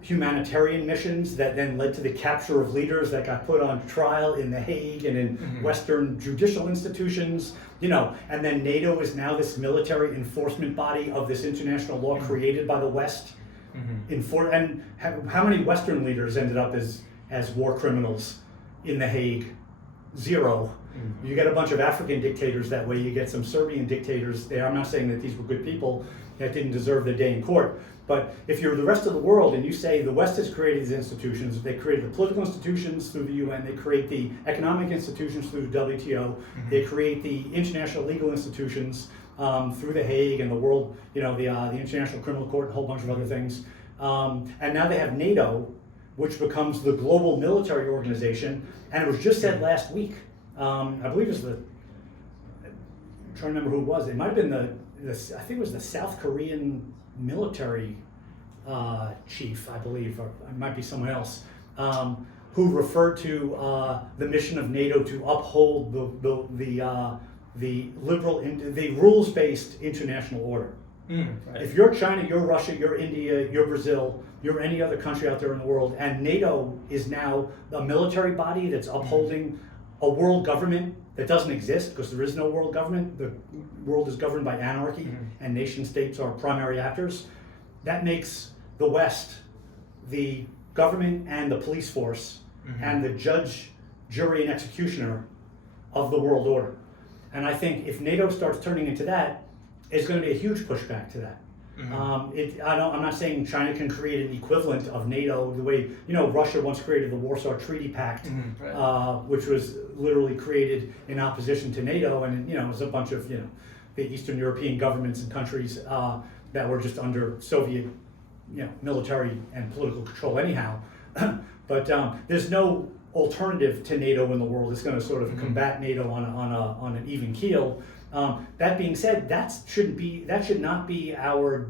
humanitarian missions that then led to the capture of leaders that got put on trial in The Hague and in Western judicial institutions, and then NATO is now this military enforcement body of this international law created by the West. And how many Western leaders ended up as war criminals in The Hague? Zero. You get a bunch of African dictators that way, you get some Serbian dictators there. I'm not saying that these were good people that didn't deserve their day in court, but if you're the rest of the world and you say the West has created these institutions, they created the political institutions through the UN, they create the economic institutions through the WTO, they create the international legal institutions through The Hague and the world, the International Criminal Court and a whole bunch of other things. And now they have NATO, which becomes the global military organization. And it was just said last week, I believe it was I'm trying to remember who it was. It might have been I think it was the South Korean military chief, I believe, or it might be someone else, who referred to the mission of NATO to uphold the rules-based international order. Right. If you're China, you're Russia, you're India, you're Brazil, you're any other country out there in the world, and NATO is now a military body that's upholding a world government that doesn't exist because there is no world government. The world is governed by anarchy, and nation states are primary actors. That makes the West the government and the police force and the judge, jury, and executioner of the world order. And I think if NATO starts turning into that, it's going to be a huge pushback to that. I'm not saying China can create an equivalent of NATO the way, Russia once created the Warsaw Treaty Pact, which was literally created in opposition to NATO, and it was a bunch of the Eastern European governments and countries that were just under Soviet military and political control anyhow. But there's no alternative to NATO in the world that's going to sort of combat NATO on an even keel. That being said, that should not be our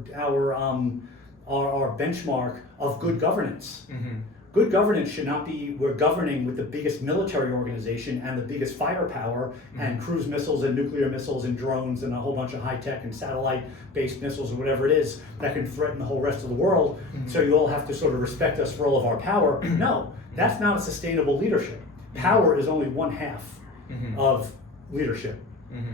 benchmark of good governance. Good governance should not be we're governing with the biggest military organization and the biggest firepower and cruise missiles and nuclear missiles and drones and a whole bunch of high-tech and satellite-based missiles or whatever it is that can threaten the whole rest of the world. So you all have to sort of respect us for all of our power. No, that's not a sustainable leadership. Power is only one half of leadership.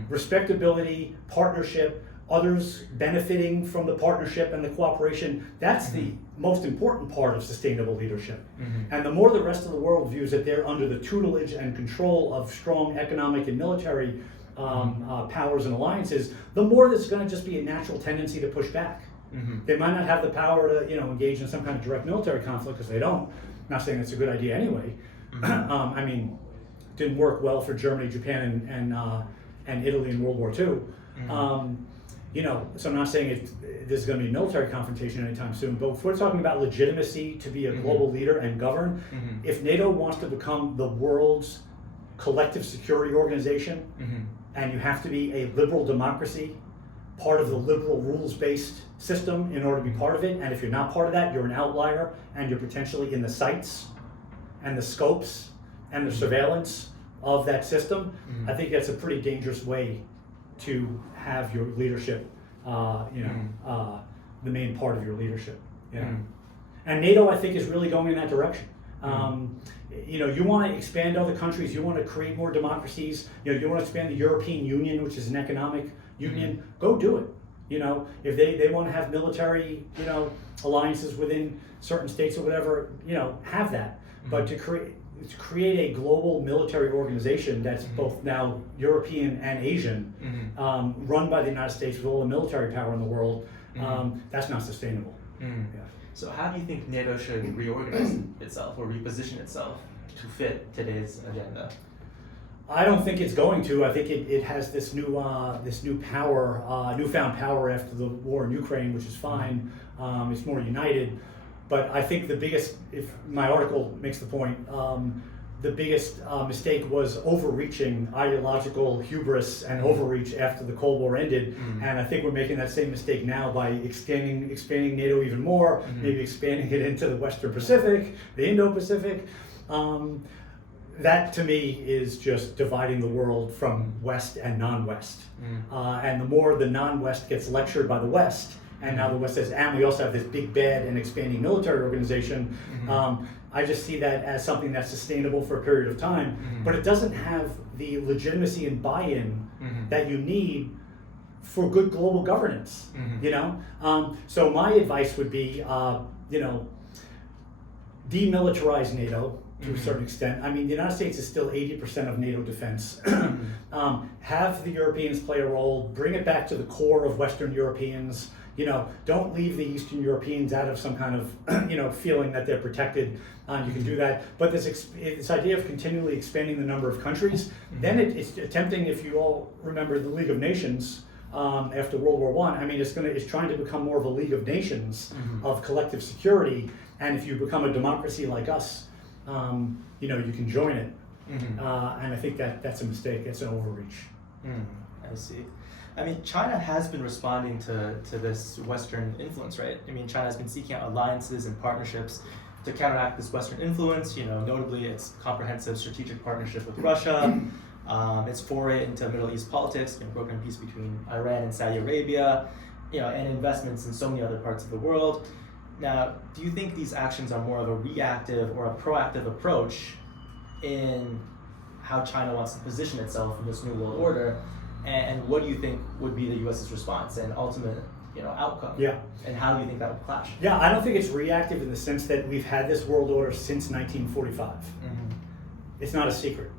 Respectability, partnership, others benefiting from the partnership and the cooperation, that's the most important part of sustainable leadership. And the more the rest of the world views that they're under the tutelage and control of strong economic and military powers and alliances, the more there's going to just be a natural tendency to push back. They might not have the power to engage in some kind of direct military conflict, because they don't. I'm not saying it's a good idea anyway. I mean, it didn't work well for Germany, Japan, and Italy in World War II. So I'm not saying there's going to be military confrontation anytime soon, but if we're talking about legitimacy to be a global leader and govern, if NATO wants to become the world's collective security organization, and you have to be a liberal democracy, part of the liberal rules-based system in order to be part of it, and if you're not part of that, you're an outlier, and you're potentially in the sights and the scopes and the surveillance of that system, I think that's a pretty dangerous way to have your leadership, the main part of your leadership. And NATO, I think, is really going in that direction. You want to expand other countries, you want to create more democracies, you want to expand the European Union, which is an economic union, go do it. If they want to have military, alliances within certain states or whatever, have that. But to create a global military organization that's both now European and Asian, run by the United States with all the military power in the world, that's not sustainable. So how do you think NATO should reorganize itself or reposition itself to fit today's agenda? I don't think it's going to. I think it has this newfound power after the war in Ukraine, which is fine. It's more united. But I think the biggest, if my article makes the point, the biggest mistake was overreaching, ideological hubris and overreach after the Cold War ended. And I think we're making that same mistake now by expanding NATO even more, maybe expanding it into the Western Pacific, the Indo-Pacific. That to me is just dividing the world from West and non-West. And the more the non-West gets lectured by the West, and now the West says, and we also have this big, bad, and expanding military organization, I just see that as something that's sustainable for a period of time, but it doesn't have the legitimacy and buy-in that you need for good global governance, you know? So my advice would be, you know, demilitarize NATO to a certain extent. I mean, the United States is still 80% of NATO defense. Have the Europeans play a role, bring it back to the core of Western Europeans. You know, don't leave the Eastern Europeans out of some kind of, you know, feeling that they're protected. You can do that. But this idea of continually expanding the number of countries, then it's attempting, if you all remember the League of Nations after World War I mean, it's trying to become more of a League of Nations of collective security. And if you become a democracy like us, you know, you can join it. And I think that's a mistake. It's an overreach. I see. I mean, China has been responding to this Western influence, right? I mean, China has been seeking out alliances and partnerships to counteract this Western influence, you know, notably its comprehensive strategic partnership with Russia, its foray into Middle East politics, you know, brokering peace between Iran and Saudi Arabia, you know, and investments in so many other parts of the world. Now, do you think these actions are more of a reactive or a proactive approach in how China wants to position itself in this new world order? And what do you think would be the U.S.'s response and ultimate, you know, outcome? Yeah. And how do you think that would clash? Yeah, I don't think it's reactive in the sense that we've had this world order since 1945. It's not a secret.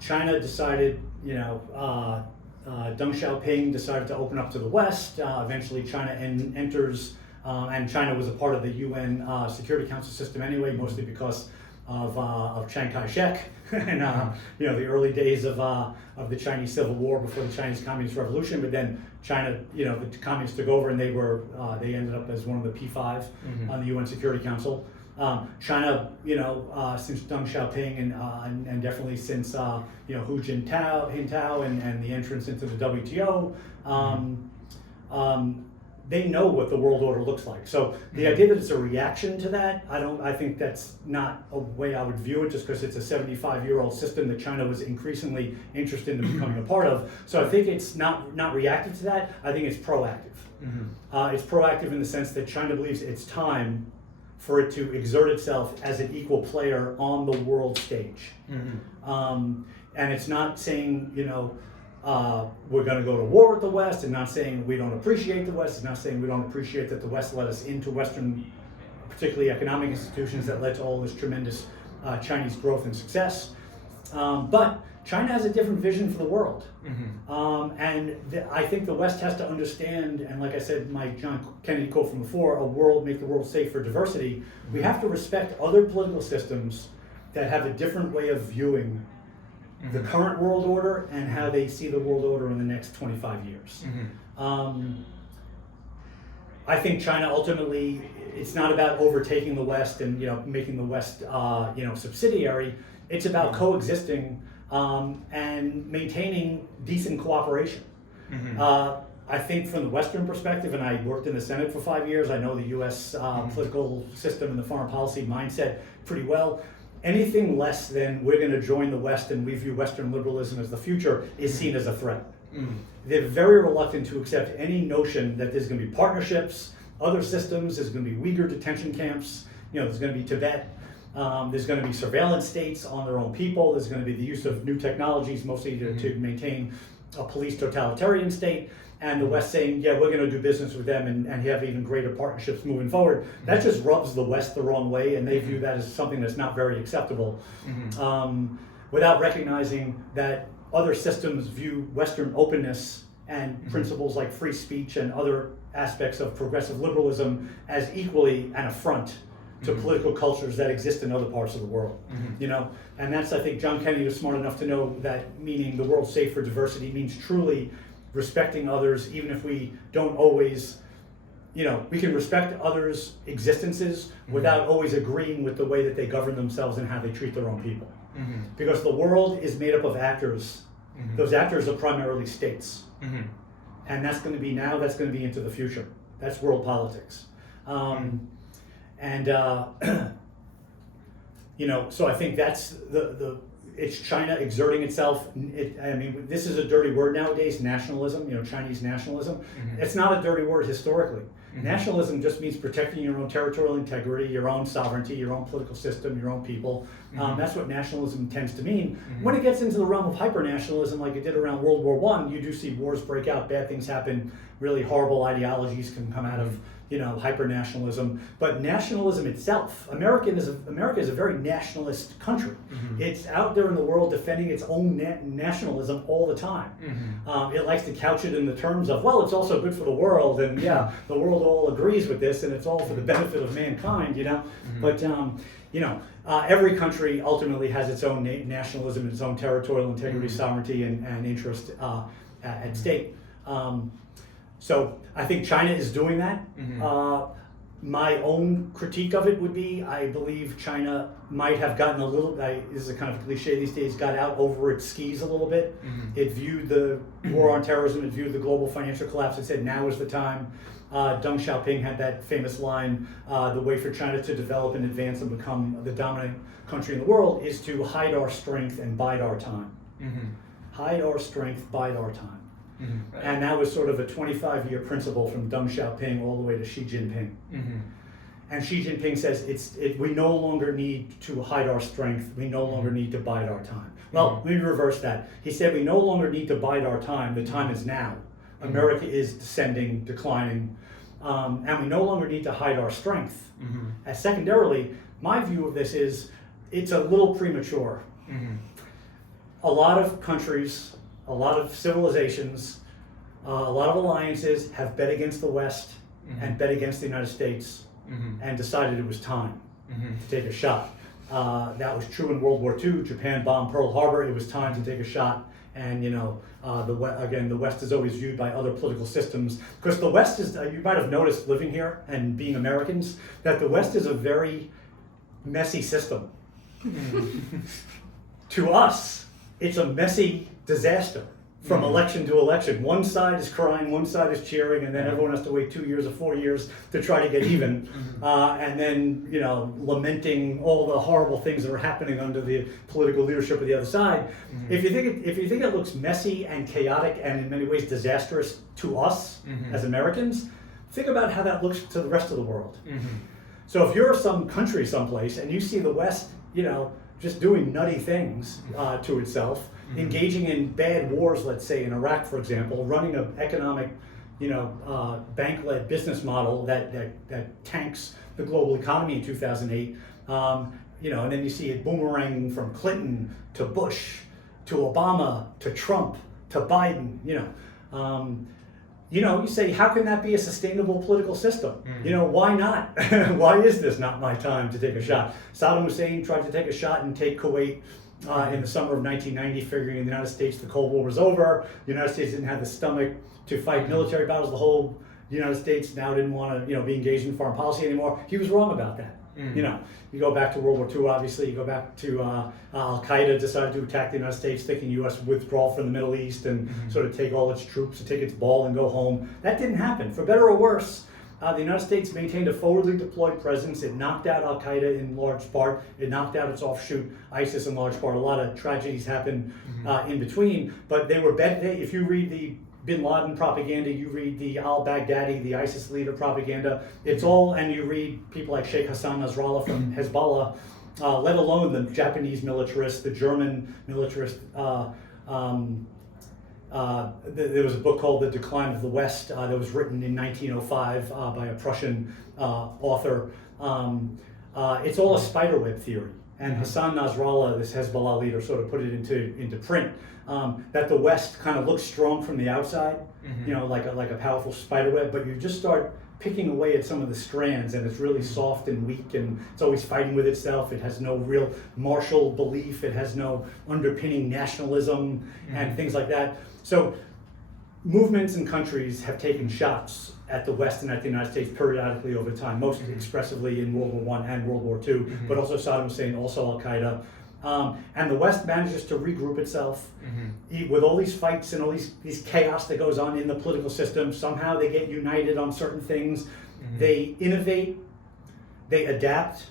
China decided, you know, Deng Xiaoping decided to open up to the West. Eventually, China enters, and China was a part of the UN Security Council system anyway, mostly because of Chiang Kai-shek and you know, the early days of the Chinese Civil War before the Chinese Communist Revolution. But then China, you know, the communists took over and they ended up as one of the P5 on the UN Security Council. China, you know, since Deng Xiaoping and definitely since you know, Hu Jintao and the entrance into the WTO, they know what the world order looks like. So the idea that it's a reaction to that, I think that's not a way I would view it, just because it's a 75-year-old system that China was increasingly interested in becoming a part of. So I think it's not reactive to that. I think it's proactive. It's proactive in the sense that China believes it's time for it to exert itself as an equal player on the world stage. And it's not saying, you know, we're going to go to war with the West, and not saying we don't appreciate the West, and not saying we don't appreciate that the West led us into Western, particularly economic institutions that led to all this tremendous Chinese growth and success. But China has a different vision for the world. And I think the West has to understand, and like I said, my John Kennedy quote from before, make the world safe for diversity. We have to respect other political systems that have a different way of viewing the current world order and how they see the world order in the next 25 years. I think China ultimately, it's not about overtaking the West and, you know, making the West you know, subsidiary. It's about coexisting and maintaining decent cooperation. I think from the Western perspective, and I worked in the Senate for 5 years, I know the U.S. Political system and the foreign policy mindset pretty well. Anything less than we're going to join the West and we view Western liberalism as the future is seen as a threat. They're very reluctant to accept any notion that there's going to be partnerships, other systems, there's going to be Uyghur detention camps, you know, there's going to be Tibet, there's going to be surveillance states on their own people, there's going to be the use of new technologies, mostly to maintain a police totalitarian state, and the West saying, yeah, we're going to do business with them and have even greater partnerships moving forward. That just rubs the West the wrong way, and they view that as something that's not very acceptable, without recognizing that other systems view Western openness and principles like free speech and other aspects of progressive liberalism as equally an affront to political cultures that exist in other parts of the world. You know, and that's, I think John Kennedy was smart enough to know that meaning the world safe for diversity means truly respecting others, even if we don't always, you know, we can respect others' existences without always agreeing with the way that they govern themselves and how they treat their own people. because the world is made up of actors. Those actors are primarily states. And that's going to be now, that's going to be into the future. That's world politics. You know, so I think that's it's China exerting itself. I mean, this is a dirty word nowadays, nationalism, you know, Chinese nationalism. It's not a dirty word historically. Nationalism just means protecting your own territorial integrity, your own sovereignty, your own political system, your own people. That's what nationalism tends to mean. When it gets into the realm of hyper-nationalism, like it did around World War I, you do see wars break out, bad things happen, really horrible ideologies can come out of, you know, hyper-nationalism. But nationalism itself, America is a very nationalist country. It's out there in the world defending its own nationalism all the time. It likes to couch it in the terms of, well, it's also good for the world, and yeah, the world all agrees with this, and it's all for the benefit of mankind, you know. But you know, every country ultimately has its own nationalism, its own territorial integrity, sovereignty, and interest at stake. So I think China is doing that. My own critique of it would be, I believe China might have gotten a little, this is a kind of cliche these days, got out over its skis a little bit. It viewed the war on terrorism, it viewed the global financial collapse, it said now is the time. Deng Xiaoping had that famous line, the way for China to develop and advance and become the dominant country in the world is to hide our strength and bide our time. Hide our strength, bide our time. Right. And that was sort of a 25-year principle from Deng Xiaoping all the way to Xi Jinping. And Xi Jinping says we no longer need to hide our strength, we no longer need to bide our time. Well, let me reverse that. He said we no longer need to bide our time, the time is now. America is descending, declining, and we no longer need to hide our strength. And secondarily, my view of this is it's a little premature. A lot of countries, a lot of civilizations, a lot of alliances have bet against the West and bet against the United States and decided it was time to take a shot. That was true in World War II. Japan bombed Pearl Harbor. It was time to take a shot. And you know, the West is always viewed by other political systems, because the West is, you might have noticed living here and being Americans, that the West is a very messy system. To us, it's a messy disaster from election to election. One side is crying, one side is cheering, and then everyone has to wait 2 years or 4 years to try to get even. And then, you know, lamenting all the horrible things that are happening under the political leadership of the other side. If you think it looks messy and chaotic and in many ways disastrous to us as Americans, think about how that looks to the rest of the world. So if you're some country someplace and you see the West, you know, just doing nutty things to itself, engaging in bad wars, let's say in Iraq, for example, running an economic, you know, bank-led business model that tanks the global economy in 2008, you know, and then you see it boomerang from Clinton to Bush to Obama to Trump to Biden, you know. You know, you say, how can that be a sustainable political system? You know, why not? Why is this not my time to take a shot? Saddam Hussein tried to take a shot and take Kuwait in the summer of 1990, figuring in the United States the Cold War was over. The United States didn't have the stomach to fight military battles. The whole United States now didn't want to, you know, be engaged in foreign policy anymore. He was wrong about that. You know, you go back to World War II, obviously, you go back to Al-Qaeda decided to attack the United States, thinking U.S. withdrawal from the Middle East and sort of take all its troops and take its ball and go home. That didn't happen. For better or worse, the United States maintained a forwardly deployed presence. It knocked out Al-Qaeda in large part. It knocked out its offshoot, ISIS, in large part. A lot of tragedies happened in between, but they were if you read the Bin Laden propaganda, you read the al-Baghdadi, the ISIS leader propaganda, it's all, and you read people like Sheikh Hassan Nasrallah from Hezbollah, let alone the Japanese militarists, the German militarists. There was a book called The Decline of the West that was written in 1905 by a Prussian author. It's all a spiderweb theory. And Hassan Nasrallah, this Hezbollah leader, sort of put it into print, that the West kind of looks strong from the outside, you know, like a powerful spiderweb, but you just start picking away at some of the strands, and it's really soft and weak, and it's always fighting with itself. It has no real martial belief. It has no underpinning nationalism and things like that. So movements and countries have taken shots at the West and at the United States periodically over time, most expressively in World War I and World War II, but also Saddam Hussein, also Al-Qaeda. And the West manages to regroup itself with all these fights and all these chaos that goes on in the political system. Somehow they get united on certain things. They innovate, they adapt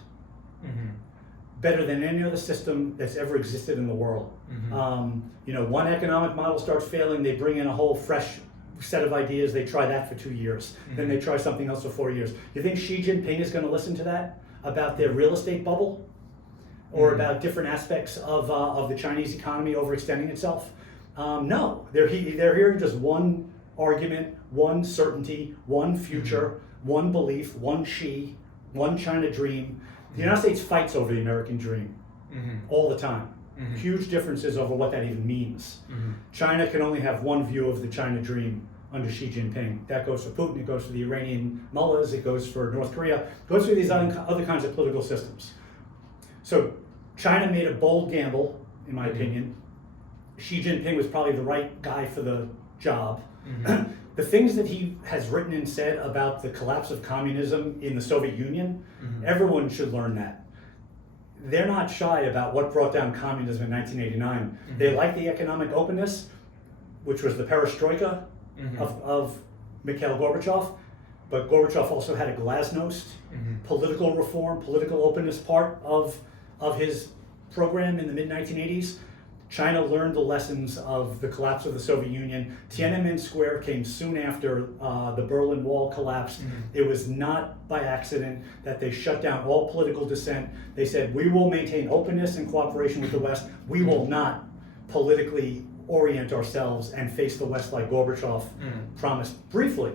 better than any other system that's ever existed in the world. One economic model starts failing, they bring in a whole fresh set of ideas, they try that for 2 years, then they try something else for 4 years. You think Xi Jinping is going to listen to that about their real estate bubble or about different aspects of the Chinese economy overextending itself? No, they're hearing just one argument, one certainty, one future, one belief, one Xi, one China dream. The United States fights over the American dream all the time. Huge differences over what that even means. China can only have one view of the China dream under Xi Jinping. That goes for Putin, it goes for the Iranian mullahs, it goes for North Korea, it goes for these other kinds of political systems. So China made a bold gamble, in my opinion. Xi Jinping was probably the right guy for the job. The things that he has written and said about the collapse of communism in the Soviet Union, everyone should learn that. They're not shy about what brought down communism in 1989. They like the economic openness, which was the perestroika of Mikhail Gorbachev, but Gorbachev also had a glasnost, political reform, political openness part of his program in the mid-1980s. China learned the lessons of the collapse of the Soviet Union. Tiananmen Square came soon after the Berlin Wall collapsed. It was not by accident that they shut down all political dissent. They said, we will maintain openness and cooperation with the West. We will not politically orient ourselves and face the West like Gorbachev promised briefly,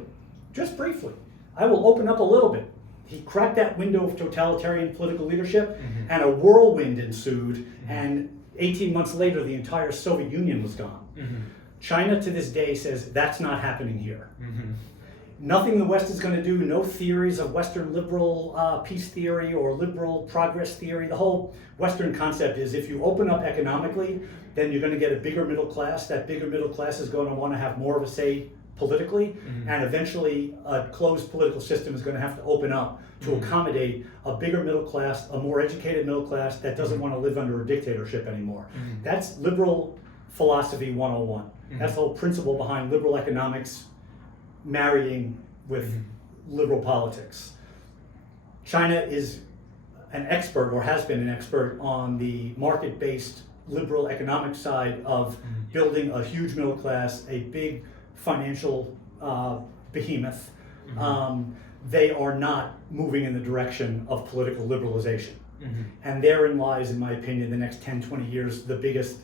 just briefly. I will open up a little bit. He cracked that window of totalitarian political leadership and a whirlwind ensued, and 18 months later, the entire Soviet Union was gone. China to this day says that's not happening here. Nothing the West is going to do, no theories of Western liberal peace theory or liberal progress theory. The whole Western concept is if you open up economically, then you're going to get a bigger middle class. That bigger middle class is going to want to have more of a say politically, and eventually a closed political system is going to have to open up to accommodate a bigger middle class, a more educated middle class that doesn't want to live under a dictatorship anymore. That's liberal philosophy 101. That's the whole principle behind liberal economics marrying with liberal politics. China is an expert, or has been an expert, on the market-based liberal economic side of building a huge middle class, a big financial behemoth. They are not moving in the direction of political liberalization. And therein lies, in my opinion, the next 10, 20 years, the biggest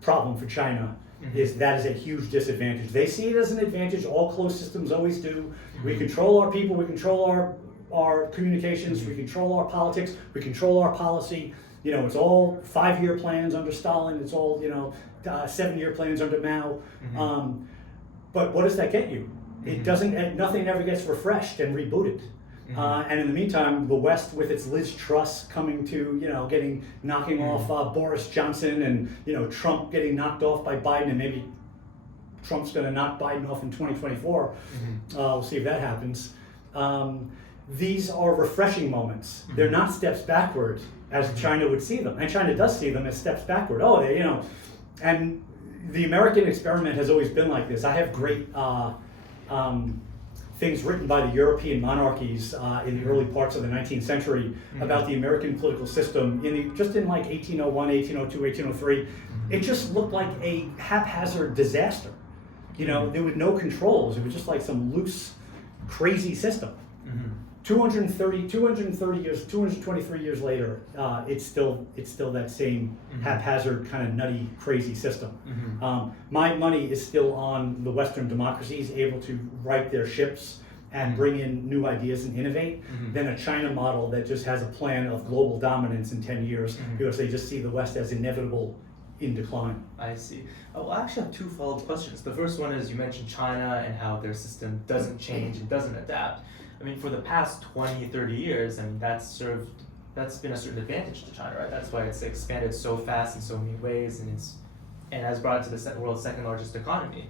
problem for China is that is a huge disadvantage. They see it as an advantage, all closed systems always do. We control our people, we control our communications, we control our politics, we control our policy. It's all 5-year plans under Stalin, it's all, 7-year plans under Mao. But what does that get you? It doesn't. Nothing ever gets refreshed and rebooted. And in the meantime, the West, with its Liz Truss coming to, knocking off Boris Johnson, and Trump getting knocked off by Biden, and maybe Trump's going to knock Biden off in 2024. We'll see if that happens. These are refreshing moments. They're not steps backward, as China would see them, and China does see them as steps backward. And the American experiment has always been like this. I have great things written by the European monarchies in the early parts of the 19th century about the American political system just in like 1801, 1802, 1803. It just looked like a haphazard disaster. There were no controls. It was just like some loose, crazy system. 223 years later, it's still that same haphazard, kind of nutty, crazy system. My money is still on the Western democracies able to right their ships and bring in new ideas and innovate, than a China model that just has a plan of global dominance in 10 years because they just see the West as inevitable in decline. I see. Well, I actually have 2 follow-up questions. The first one is, you mentioned China and how their system doesn't change and doesn't adapt. I mean, for the past 20, 30 years, that's been a certain advantage to China, right? That's why it's expanded so fast in so many ways, and has brought it to the world's second largest economy.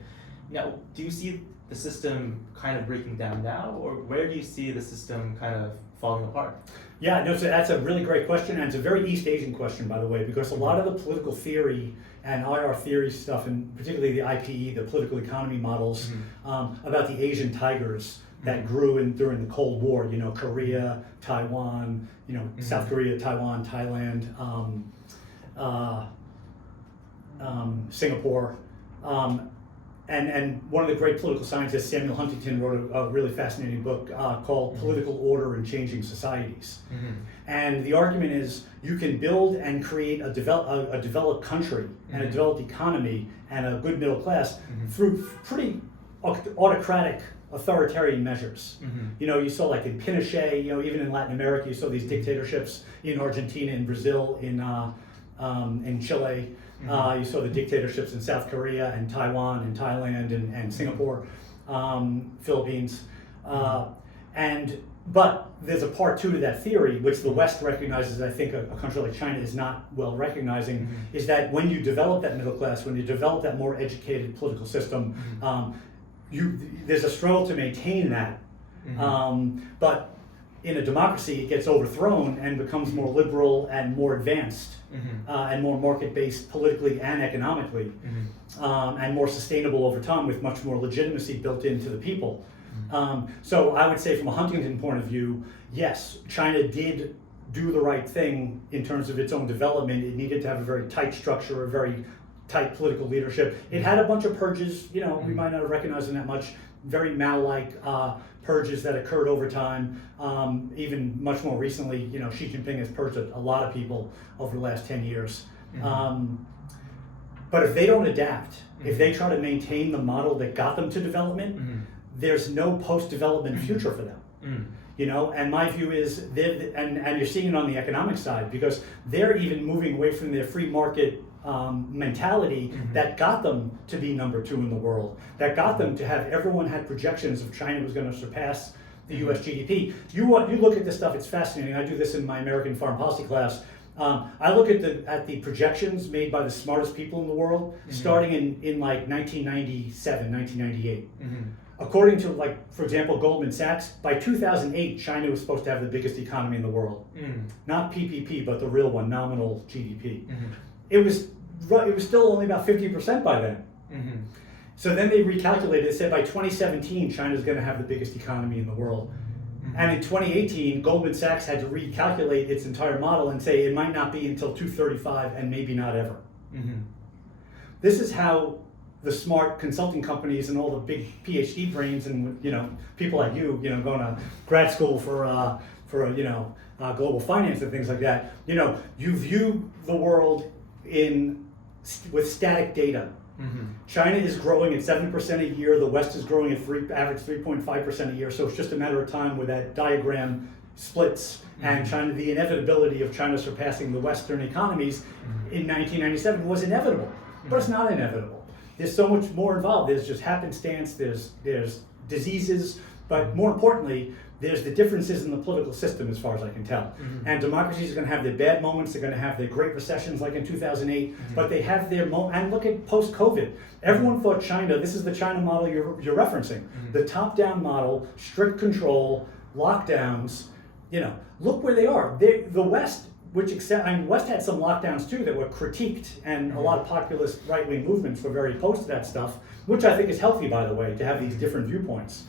Now, do you see the system kind of breaking down now, or where do you see the system kind of falling apart? Yeah, no, so that's a really great question, and it's a very East Asian question, by the way, because a lot of the political theory and IR theory stuff, and particularly the IPE, the political economy models, about the Asian tigers that grew during the Cold War, you know, Korea, Taiwan, you know, South Korea, Taiwan, Thailand, Singapore. And one of the great political scientists, Samuel Huntington, wrote a really fascinating book called Political Order in Changing Societies. And the argument is you can build and create a developed country and a developed economy and a good middle class through pretty autocratic, authoritarian measures. You know, you saw like in Pinochet, you know, even in Latin America, you saw these dictatorships in Argentina, in Brazil, in Chile. You saw the dictatorships in South Korea and Taiwan and Thailand and Singapore, Philippines. But there's a part two to that theory, which the West recognizes, I think a country like China is not well recognizing, is that when you develop that middle class, when you develop that more educated political system, there's a struggle to maintain that. But in a democracy, it gets overthrown and becomes more liberal and more advanced. And more market-based politically and economically, and more sustainable over time with much more legitimacy built into the people. So I would say from a Huntington point of view, yes, China did do the right thing in terms of its own development. It needed to have a very tight structure, a very tight political leadership. It had a bunch of purges, you know, we might not have recognized them that much, very Mao-like purges that occurred over time. Even much more recently, you know, Xi Jinping has purged a lot of people over the last 10 years. But if they don't adapt, if they try to maintain the model that got them to development, there's no post-development future for them. You know, and my view is, and you're seeing it on the economic side, because they're even moving away from their free market mentality that got them to be number 2 in the world, that got them to have everyone had projections of China was going to surpass the US GDP. You look at this stuff, it's fascinating. I do this in my American foreign policy class. I look at the projections made by the smartest people in the world, starting in like 1997, 1998. According to, like, for example, Goldman Sachs, by 2008, China was supposed to have the biggest economy in the world. Not PPP, but the real one, nominal GDP. It was still only about 50% by then. So then they recalculated, they said by 2017, China's gonna have the biggest economy in the world. And in 2018, Goldman Sachs had to recalculate its entire model and say it might not be until 2035 and maybe not ever. This is how the smart consulting companies and all the big PhD brains and, you know, people like you know, going to grad school for global finance and things like that, you know, you view the world with static data. China is growing at 7% a year. The West is growing at average 3.5% a year. So it's just a matter of time where that diagram splits, and the inevitability of China surpassing the Western economies in 1997 was inevitable. But it's not inevitable. There's so much more involved. There's just happenstance. There's diseases, but more importantly, there's the differences in the political system, as far as I can tell. And democracies are going to have their bad moments. They're going to have their great recessions, like in 2008. But they have their and look at post-COVID. Everyone thought China. This is the China model you're referencing. The top-down model, strict control, lockdowns. You know, look where they are. The West, West had some lockdowns too that were critiqued, and a lot of populist right-wing movements were very opposed to that stuff, which I think is healthy, by the way, to have these different viewpoints.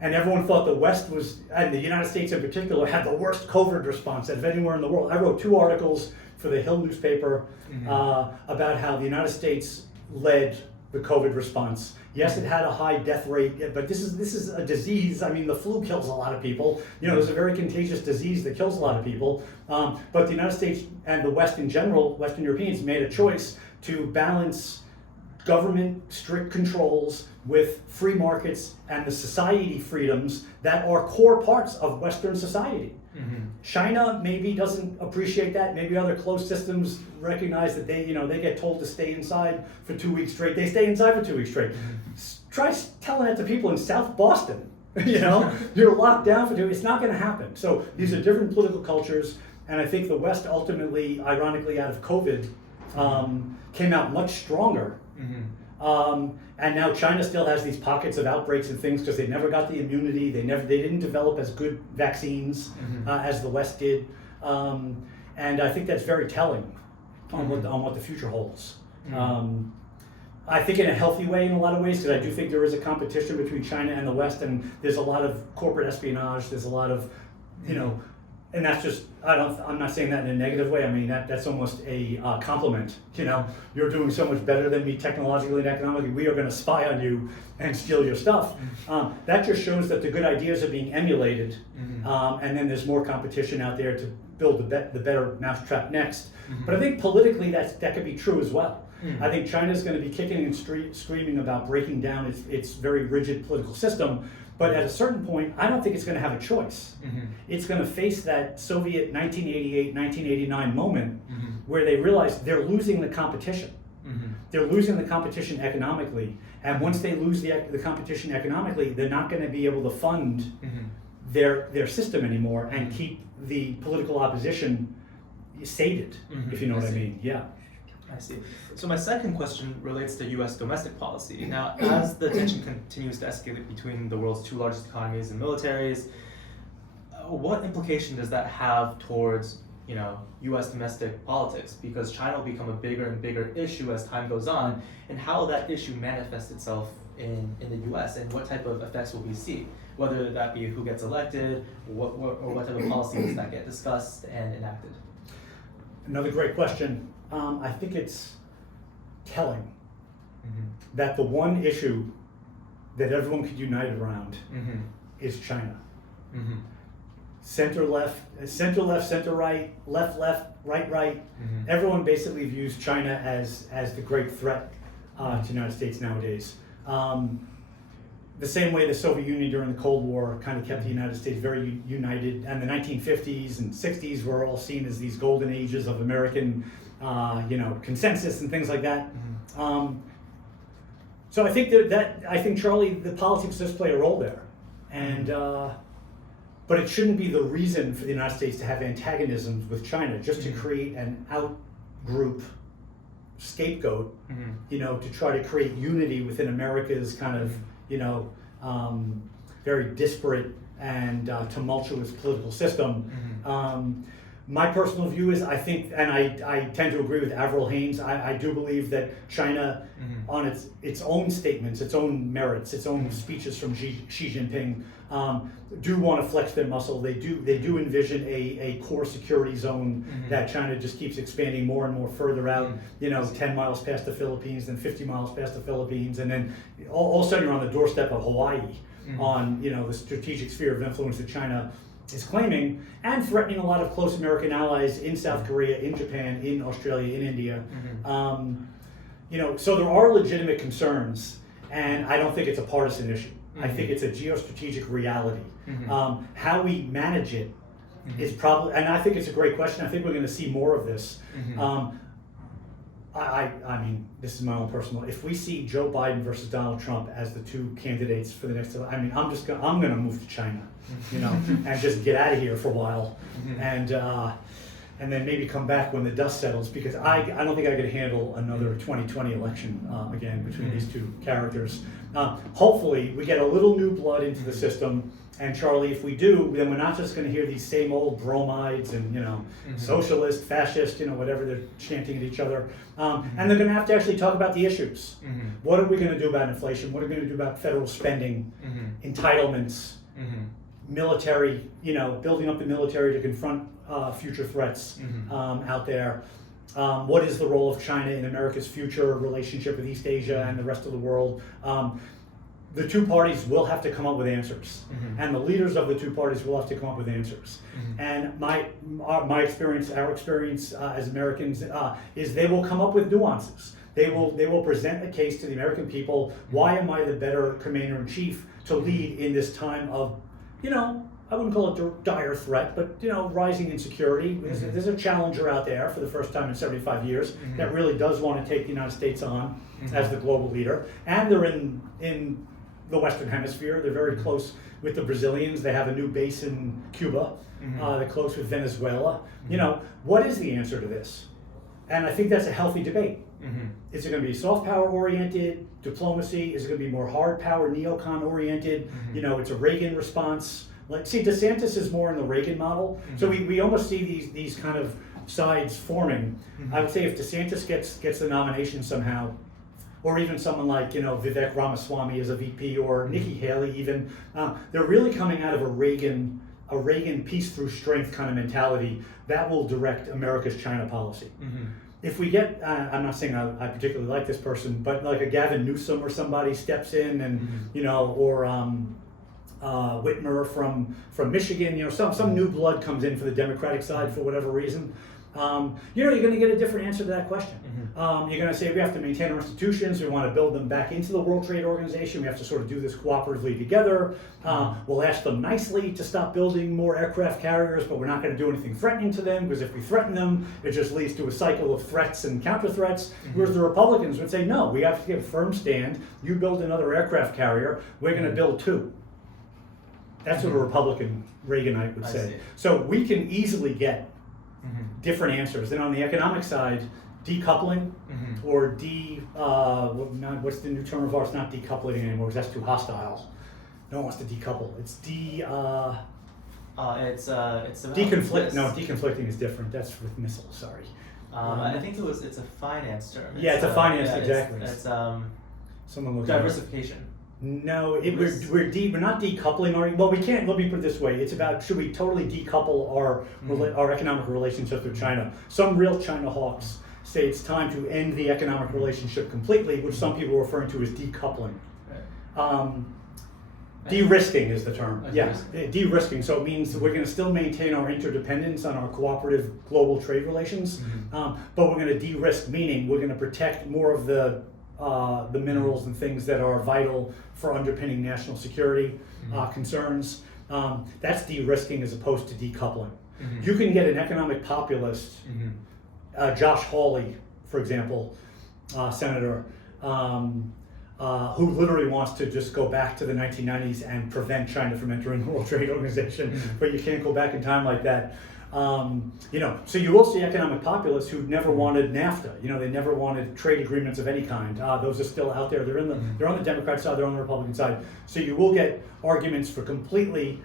And everyone thought the West and the United States in particular, had the worst COVID response of anywhere in the world. I wrote 2 articles for the Hill newspaper about how the United States led the COVID response. Yes, it had a high death rate, but this is a disease. I mean, the flu kills a lot of people. You know, there's a very contagious disease that kills a lot of people. But the United States and the West in general, Western Europeans, made a choice to balance government strict controls with free markets and the society freedoms that are core parts of Western society. China maybe doesn't appreciate that. Maybe other closed systems recognize that they get told to stay inside for 2 weeks straight. They stay inside for 2 weeks straight. Try telling that to people in South Boston. You know, you're locked down for 2 weeks. It's not going to happen. So these are different political cultures, and I think the West ultimately, ironically, out of COVID, came out much stronger And now China still has these pockets of outbreaks and things because they never got the immunity. They didn't develop as good vaccines as the West did. And I think that's very telling on what the future holds. I think in a healthy way in a lot of ways, because I do think there is a competition between China and the West, and there's a lot of corporate espionage. There's a lot of, and that's just, I'm not saying that in a negative way. I mean, that's almost a compliment. You're doing so much better than me technologically and economically. We are going to spy on you and steal your stuff. That just shows that the good ideas are being emulated, and then there's more competition out there to build the better mousetrap next. But I think politically that could be true as well. I think China's going to be kicking and screaming about breaking down its very rigid political system. But at a certain point, I don't think it's going to have a choice. It's going to face that Soviet 1988, 1989 moment where they realize they're losing the competition. They're losing the competition economically. And once they lose the competition economically, they're not going to be able to fund their system anymore and keep the political opposition sated, if you know what I mean. Yeah. I see. So my second question relates to U.S. domestic policy. Now, as the tension continues to escalate between the world's two largest economies and militaries, what implication does that have towards, U.S. domestic politics? Because China will become a bigger and bigger issue as time goes on, and how will that issue manifest itself in the U.S. and what type of effects will we see? Whether that be who gets elected, or what type of policies that get discussed and enacted. Another great question. I think it's telling that the one issue that everyone could unite around is China. Center left, center right, left, right. Everyone basically views China as the great threat to the United States nowadays. The same way the Soviet Union during the Cold War kind of kept the United States very united, and the 1950s and 60s were all seen as these golden ages of American consensus and things like that. So I think I think, Charlie, the politics does play a role there, and but it shouldn't be the reason for the United States to have antagonisms with China just to create an out-group scapegoat, to try to create unity within America's kind of very disparate and tumultuous political system. My personal view is, I think, and I tend to agree with Avril Haines, I do believe that China, on its own statements, its own merits, its own speeches from Xi Jinping, do want to flex their muscle. They do envision a core security zone that China just keeps expanding more and more further out, 10 miles past the Philippines, then 50 miles past the Philippines, and then all of a sudden you're on the doorstep of Hawaii on, the strategic sphere of influence that China is claiming, and threatening a lot of close American allies in South Korea, in Japan, in Australia, in India. So there are legitimate concerns, and I don't think it's a partisan issue. I think it's a geostrategic reality. How we manage it is probably, and I think it's a great question. I think we're going to see more of this. I mean, this is my own personal. If we see Joe Biden versus Donald Trump as the two candidates for the next, I'm going to move to China, and just get out of here for a while, and then maybe come back when the dust settles, because I don't think I could handle another 2020 election again between these two characters. Hopefully, we get a little new blood into the system. And Charlie, if we do, then we're not just going to hear these same old bromides and socialist, fascist, whatever they're chanting at each other. And they're going to have to actually talk about the issues. What are we going to do about inflation? What are we going to do about federal spending, entitlements, military? Building up the military to confront future threats out there. What is the role of China in America's future relationship with East Asia and the rest of the world? The two parties will have to come up with answers, and the leaders of the two parties will have to come up with answers. And my experience, our experience as Americans, is they will come up with nuances. They will present a case to the American people. Why am I the better commander in chief to lead in this time of, I wouldn't call it a dire threat, but rising insecurity. There's a challenger out there for the first time in 75 years that really does want to take the United States on as the global leader, and they're in the Western Hemisphere. They're very close with the Brazilians. They have a new base in Cuba. They're close with Venezuela. What is the answer to this? And I think that's a healthy debate. Is it going to be soft power oriented, diplomacy? Is it going to be more hard power, neocon oriented? You know, it's a Reagan response. Like, see, DeSantis is more in the Reagan model. So we almost see these kind of sides forming. I would say if DeSantis gets the nomination somehow, or even someone like, you know, Vivek Ramaswamy as a VP, or Nikki Haley even, they're really coming out of a Reagan peace through strength kind of mentality that will direct America's China policy. If we get, I'm not saying I particularly like this person, but like a Gavin Newsom or somebody steps in and, you know, or Whitmer from Michigan, you know, some new blood comes in for the Democratic side for whatever reason, you know, you're going to get a different answer to that question. You're going to say we have to maintain our institutions, we want to build them back into the World Trade Organization, we have to sort of do this cooperatively together. We'll ask them nicely to stop building more aircraft carriers, but we're not going to do anything threatening to them, because if we threaten them, it just leads to a cycle of threats and counter threats. Whereas the Republicans would say, no, we have to give a firm stand. You build another aircraft carrier, we're going to build two. That's what a Republican Reaganite would say. So we can easily get different answers. Then on the economic side, decoupling or what's the new term of ours? Not decoupling anymore, because that's too hostile. No one wants to decouple. It's it's about deconflict. No, deconflicting is different. That's with missiles. Sorry. I think it's a finance term. Yeah, it's a finance, exactly. It's someone diversification. No, we're not decoupling well, we can't. Let me put it this way: it's about, should we totally decouple our economic relationship with China? Some real China hawks say it's time to end the economic relationship completely, which some people are referring to as decoupling. De-risking is the term. De-risking. So it means that we're going to still maintain our interdependence on our cooperative global trade relations, but we're going to de-risk, meaning we're going to protect more of the minerals and things that are vital for underpinning national security concerns. That's de-risking as opposed to decoupling. You can get an economic populist, Josh Hawley, for example, senator, who literally wants to just go back to the 1990s and prevent China from entering the World Trade Organization, but you can't go back in time like that. You know, so you will see economic populists who never wanted NAFTA. You know, they never wanted trade agreements of any kind. Those are still out there. They're on the Democrat side. They're on the Republican side. So you will get arguments for completely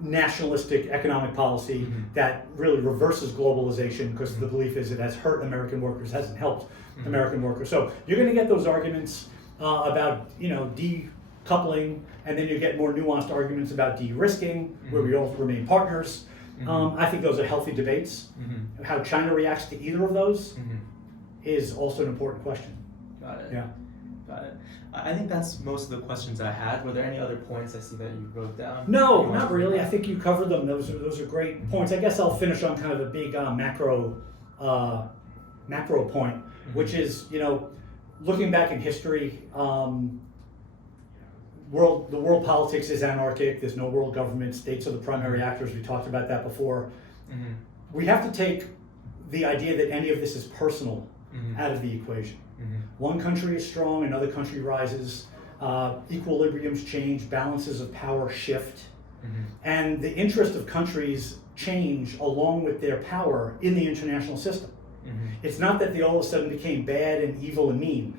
nationalistic economic policy that really reverses globalization, because the belief is it has hurt American workers, hasn't helped American workers. So you're going to get those arguments about, you know, decoupling, and then you get more nuanced arguments about de-risking, where we all remain partners. I think those are healthy debates. How China reacts to either of those is also an important question. Got it. Yeah. Got it. I think that's most of the questions I had. Were there any other points I see that you wrote down? No, not really. I think you covered them. Those are great points. I guess I'll finish on kind of a big macro point, which is, you know, looking back in history, the world politics is anarchic. There's no world government. States are the primary actors. We talked about that before. We have to take the idea that any of this is personal out of the equation. One country is strong, another country rises. Equilibriums change, balances of power shift, and the interest of countries change along with their power in the international system. It's not that they all of a sudden became bad and evil and mean.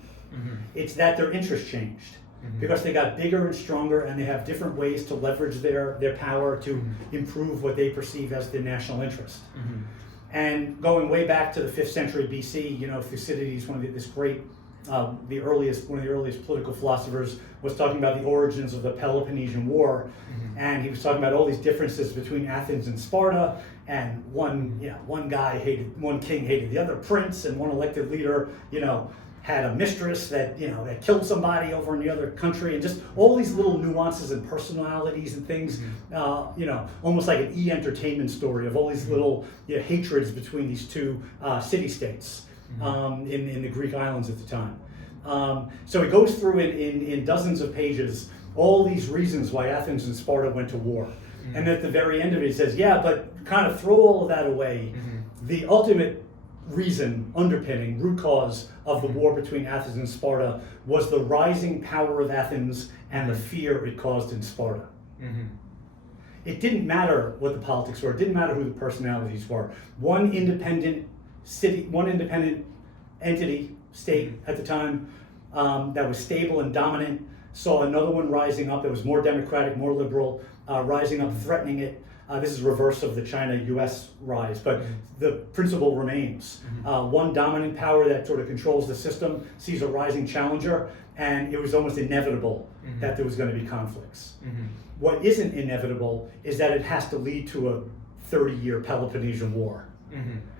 It's that their interest changed. Because they got bigger and stronger, and they have different ways to leverage their power to improve what they perceive as their national interest. And going way back to the 5th century BC, you know, Thucydides, one of the earliest political philosophers, was talking about the origins of the Peloponnesian War, and he was talking about all these differences between Athens and Sparta, and one king hated the other prince, and one elected leader, you know, had a mistress that, you know, that killed somebody over in the other country, and just all these little nuances and personalities and things, you know, almost like an E! Entertainment story of all these little, you know, hatreds between these two city-states in the Greek islands at the time. So it goes through in dozens of pages all these reasons why Athens and Sparta went to war. And at the very end of it, he says, yeah, but kind of throw all of that away. The ultimate reason, underpinning, root cause of the war between Athens and Sparta was the rising power of Athens and the fear it caused in Sparta. It didn't matter what the politics were. It didn't matter who the personalities were. One independent city, one independent entity state at the time that was stable and dominant, saw another one rising up that was more democratic, more liberal, rising up, threatening it. This is reverse of the China-US rise, but the principle remains. One dominant power that sort of controls the system sees a rising challenger, and it was almost inevitable that there was going to be conflicts. What isn't inevitable is that it has to lead to a 30-year Peloponnesian War.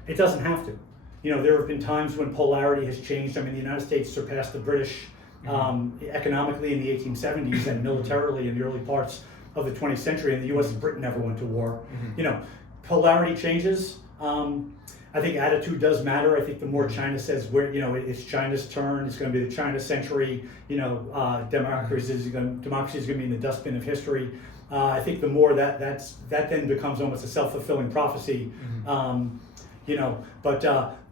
It doesn't have to. You know, there have been times when polarity has changed. I mean, the United States surpassed the British economically in the 1870s and militarily in the early parts of the 20th century, and the US and Britain never went to war. You know, polarity changes. I think attitude does matter. I think the more China says, where, you know, it's China's turn, it's going to be the China century, you know, democracy is going to be in the dustbin of history. I think the more that then becomes almost a self-fulfilling prophecy. You know, but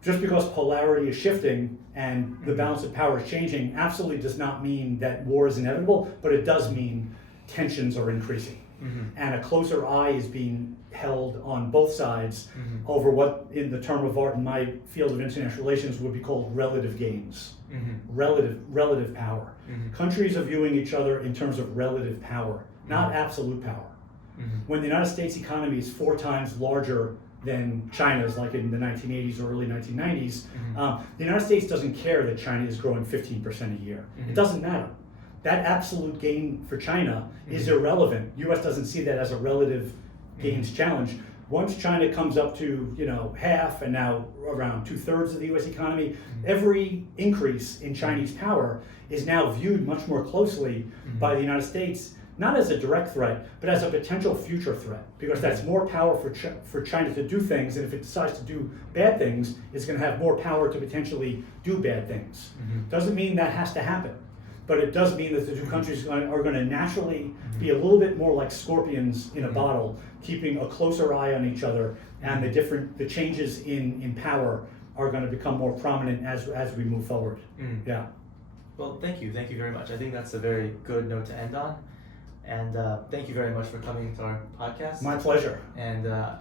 just because polarity is shifting and the balance of power is changing absolutely does not mean that war is inevitable, but it does mean tensions are increasing. And a closer eye is being held on both sides over what, in the term of art in my field of international relations, would be called relative gains. Relative power. Countries are viewing each other in terms of relative power, not absolute power. When the United States economy is 4 times larger than China's, like in the 1980s or early 1990s, the United States doesn't care that China is growing 15% a year. It doesn't matter. That absolute gain for China is irrelevant. U.S. doesn't see that as a relative gains challenge. Once China comes up to, you know, half and now around 2/3 of the U.S. economy, every increase in Chinese power is now viewed much more closely by the United States, not as a direct threat, but as a potential future threat, because that's more power for China to do things, and if it decides to do bad things, it's going to have more power to potentially do bad things. Doesn't mean that has to happen, but it does mean that the two countries are going to naturally be a little bit more like scorpions in a bottle, keeping a closer eye on each other, and the changes in power are going to become more prominent as we move forward. Yeah. Well, thank you very much. I think that's a very good note to end on. And thank you very much for coming to our podcast. My pleasure. And I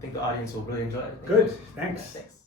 think the audience will really enjoy it. Good, thanks. Thanks.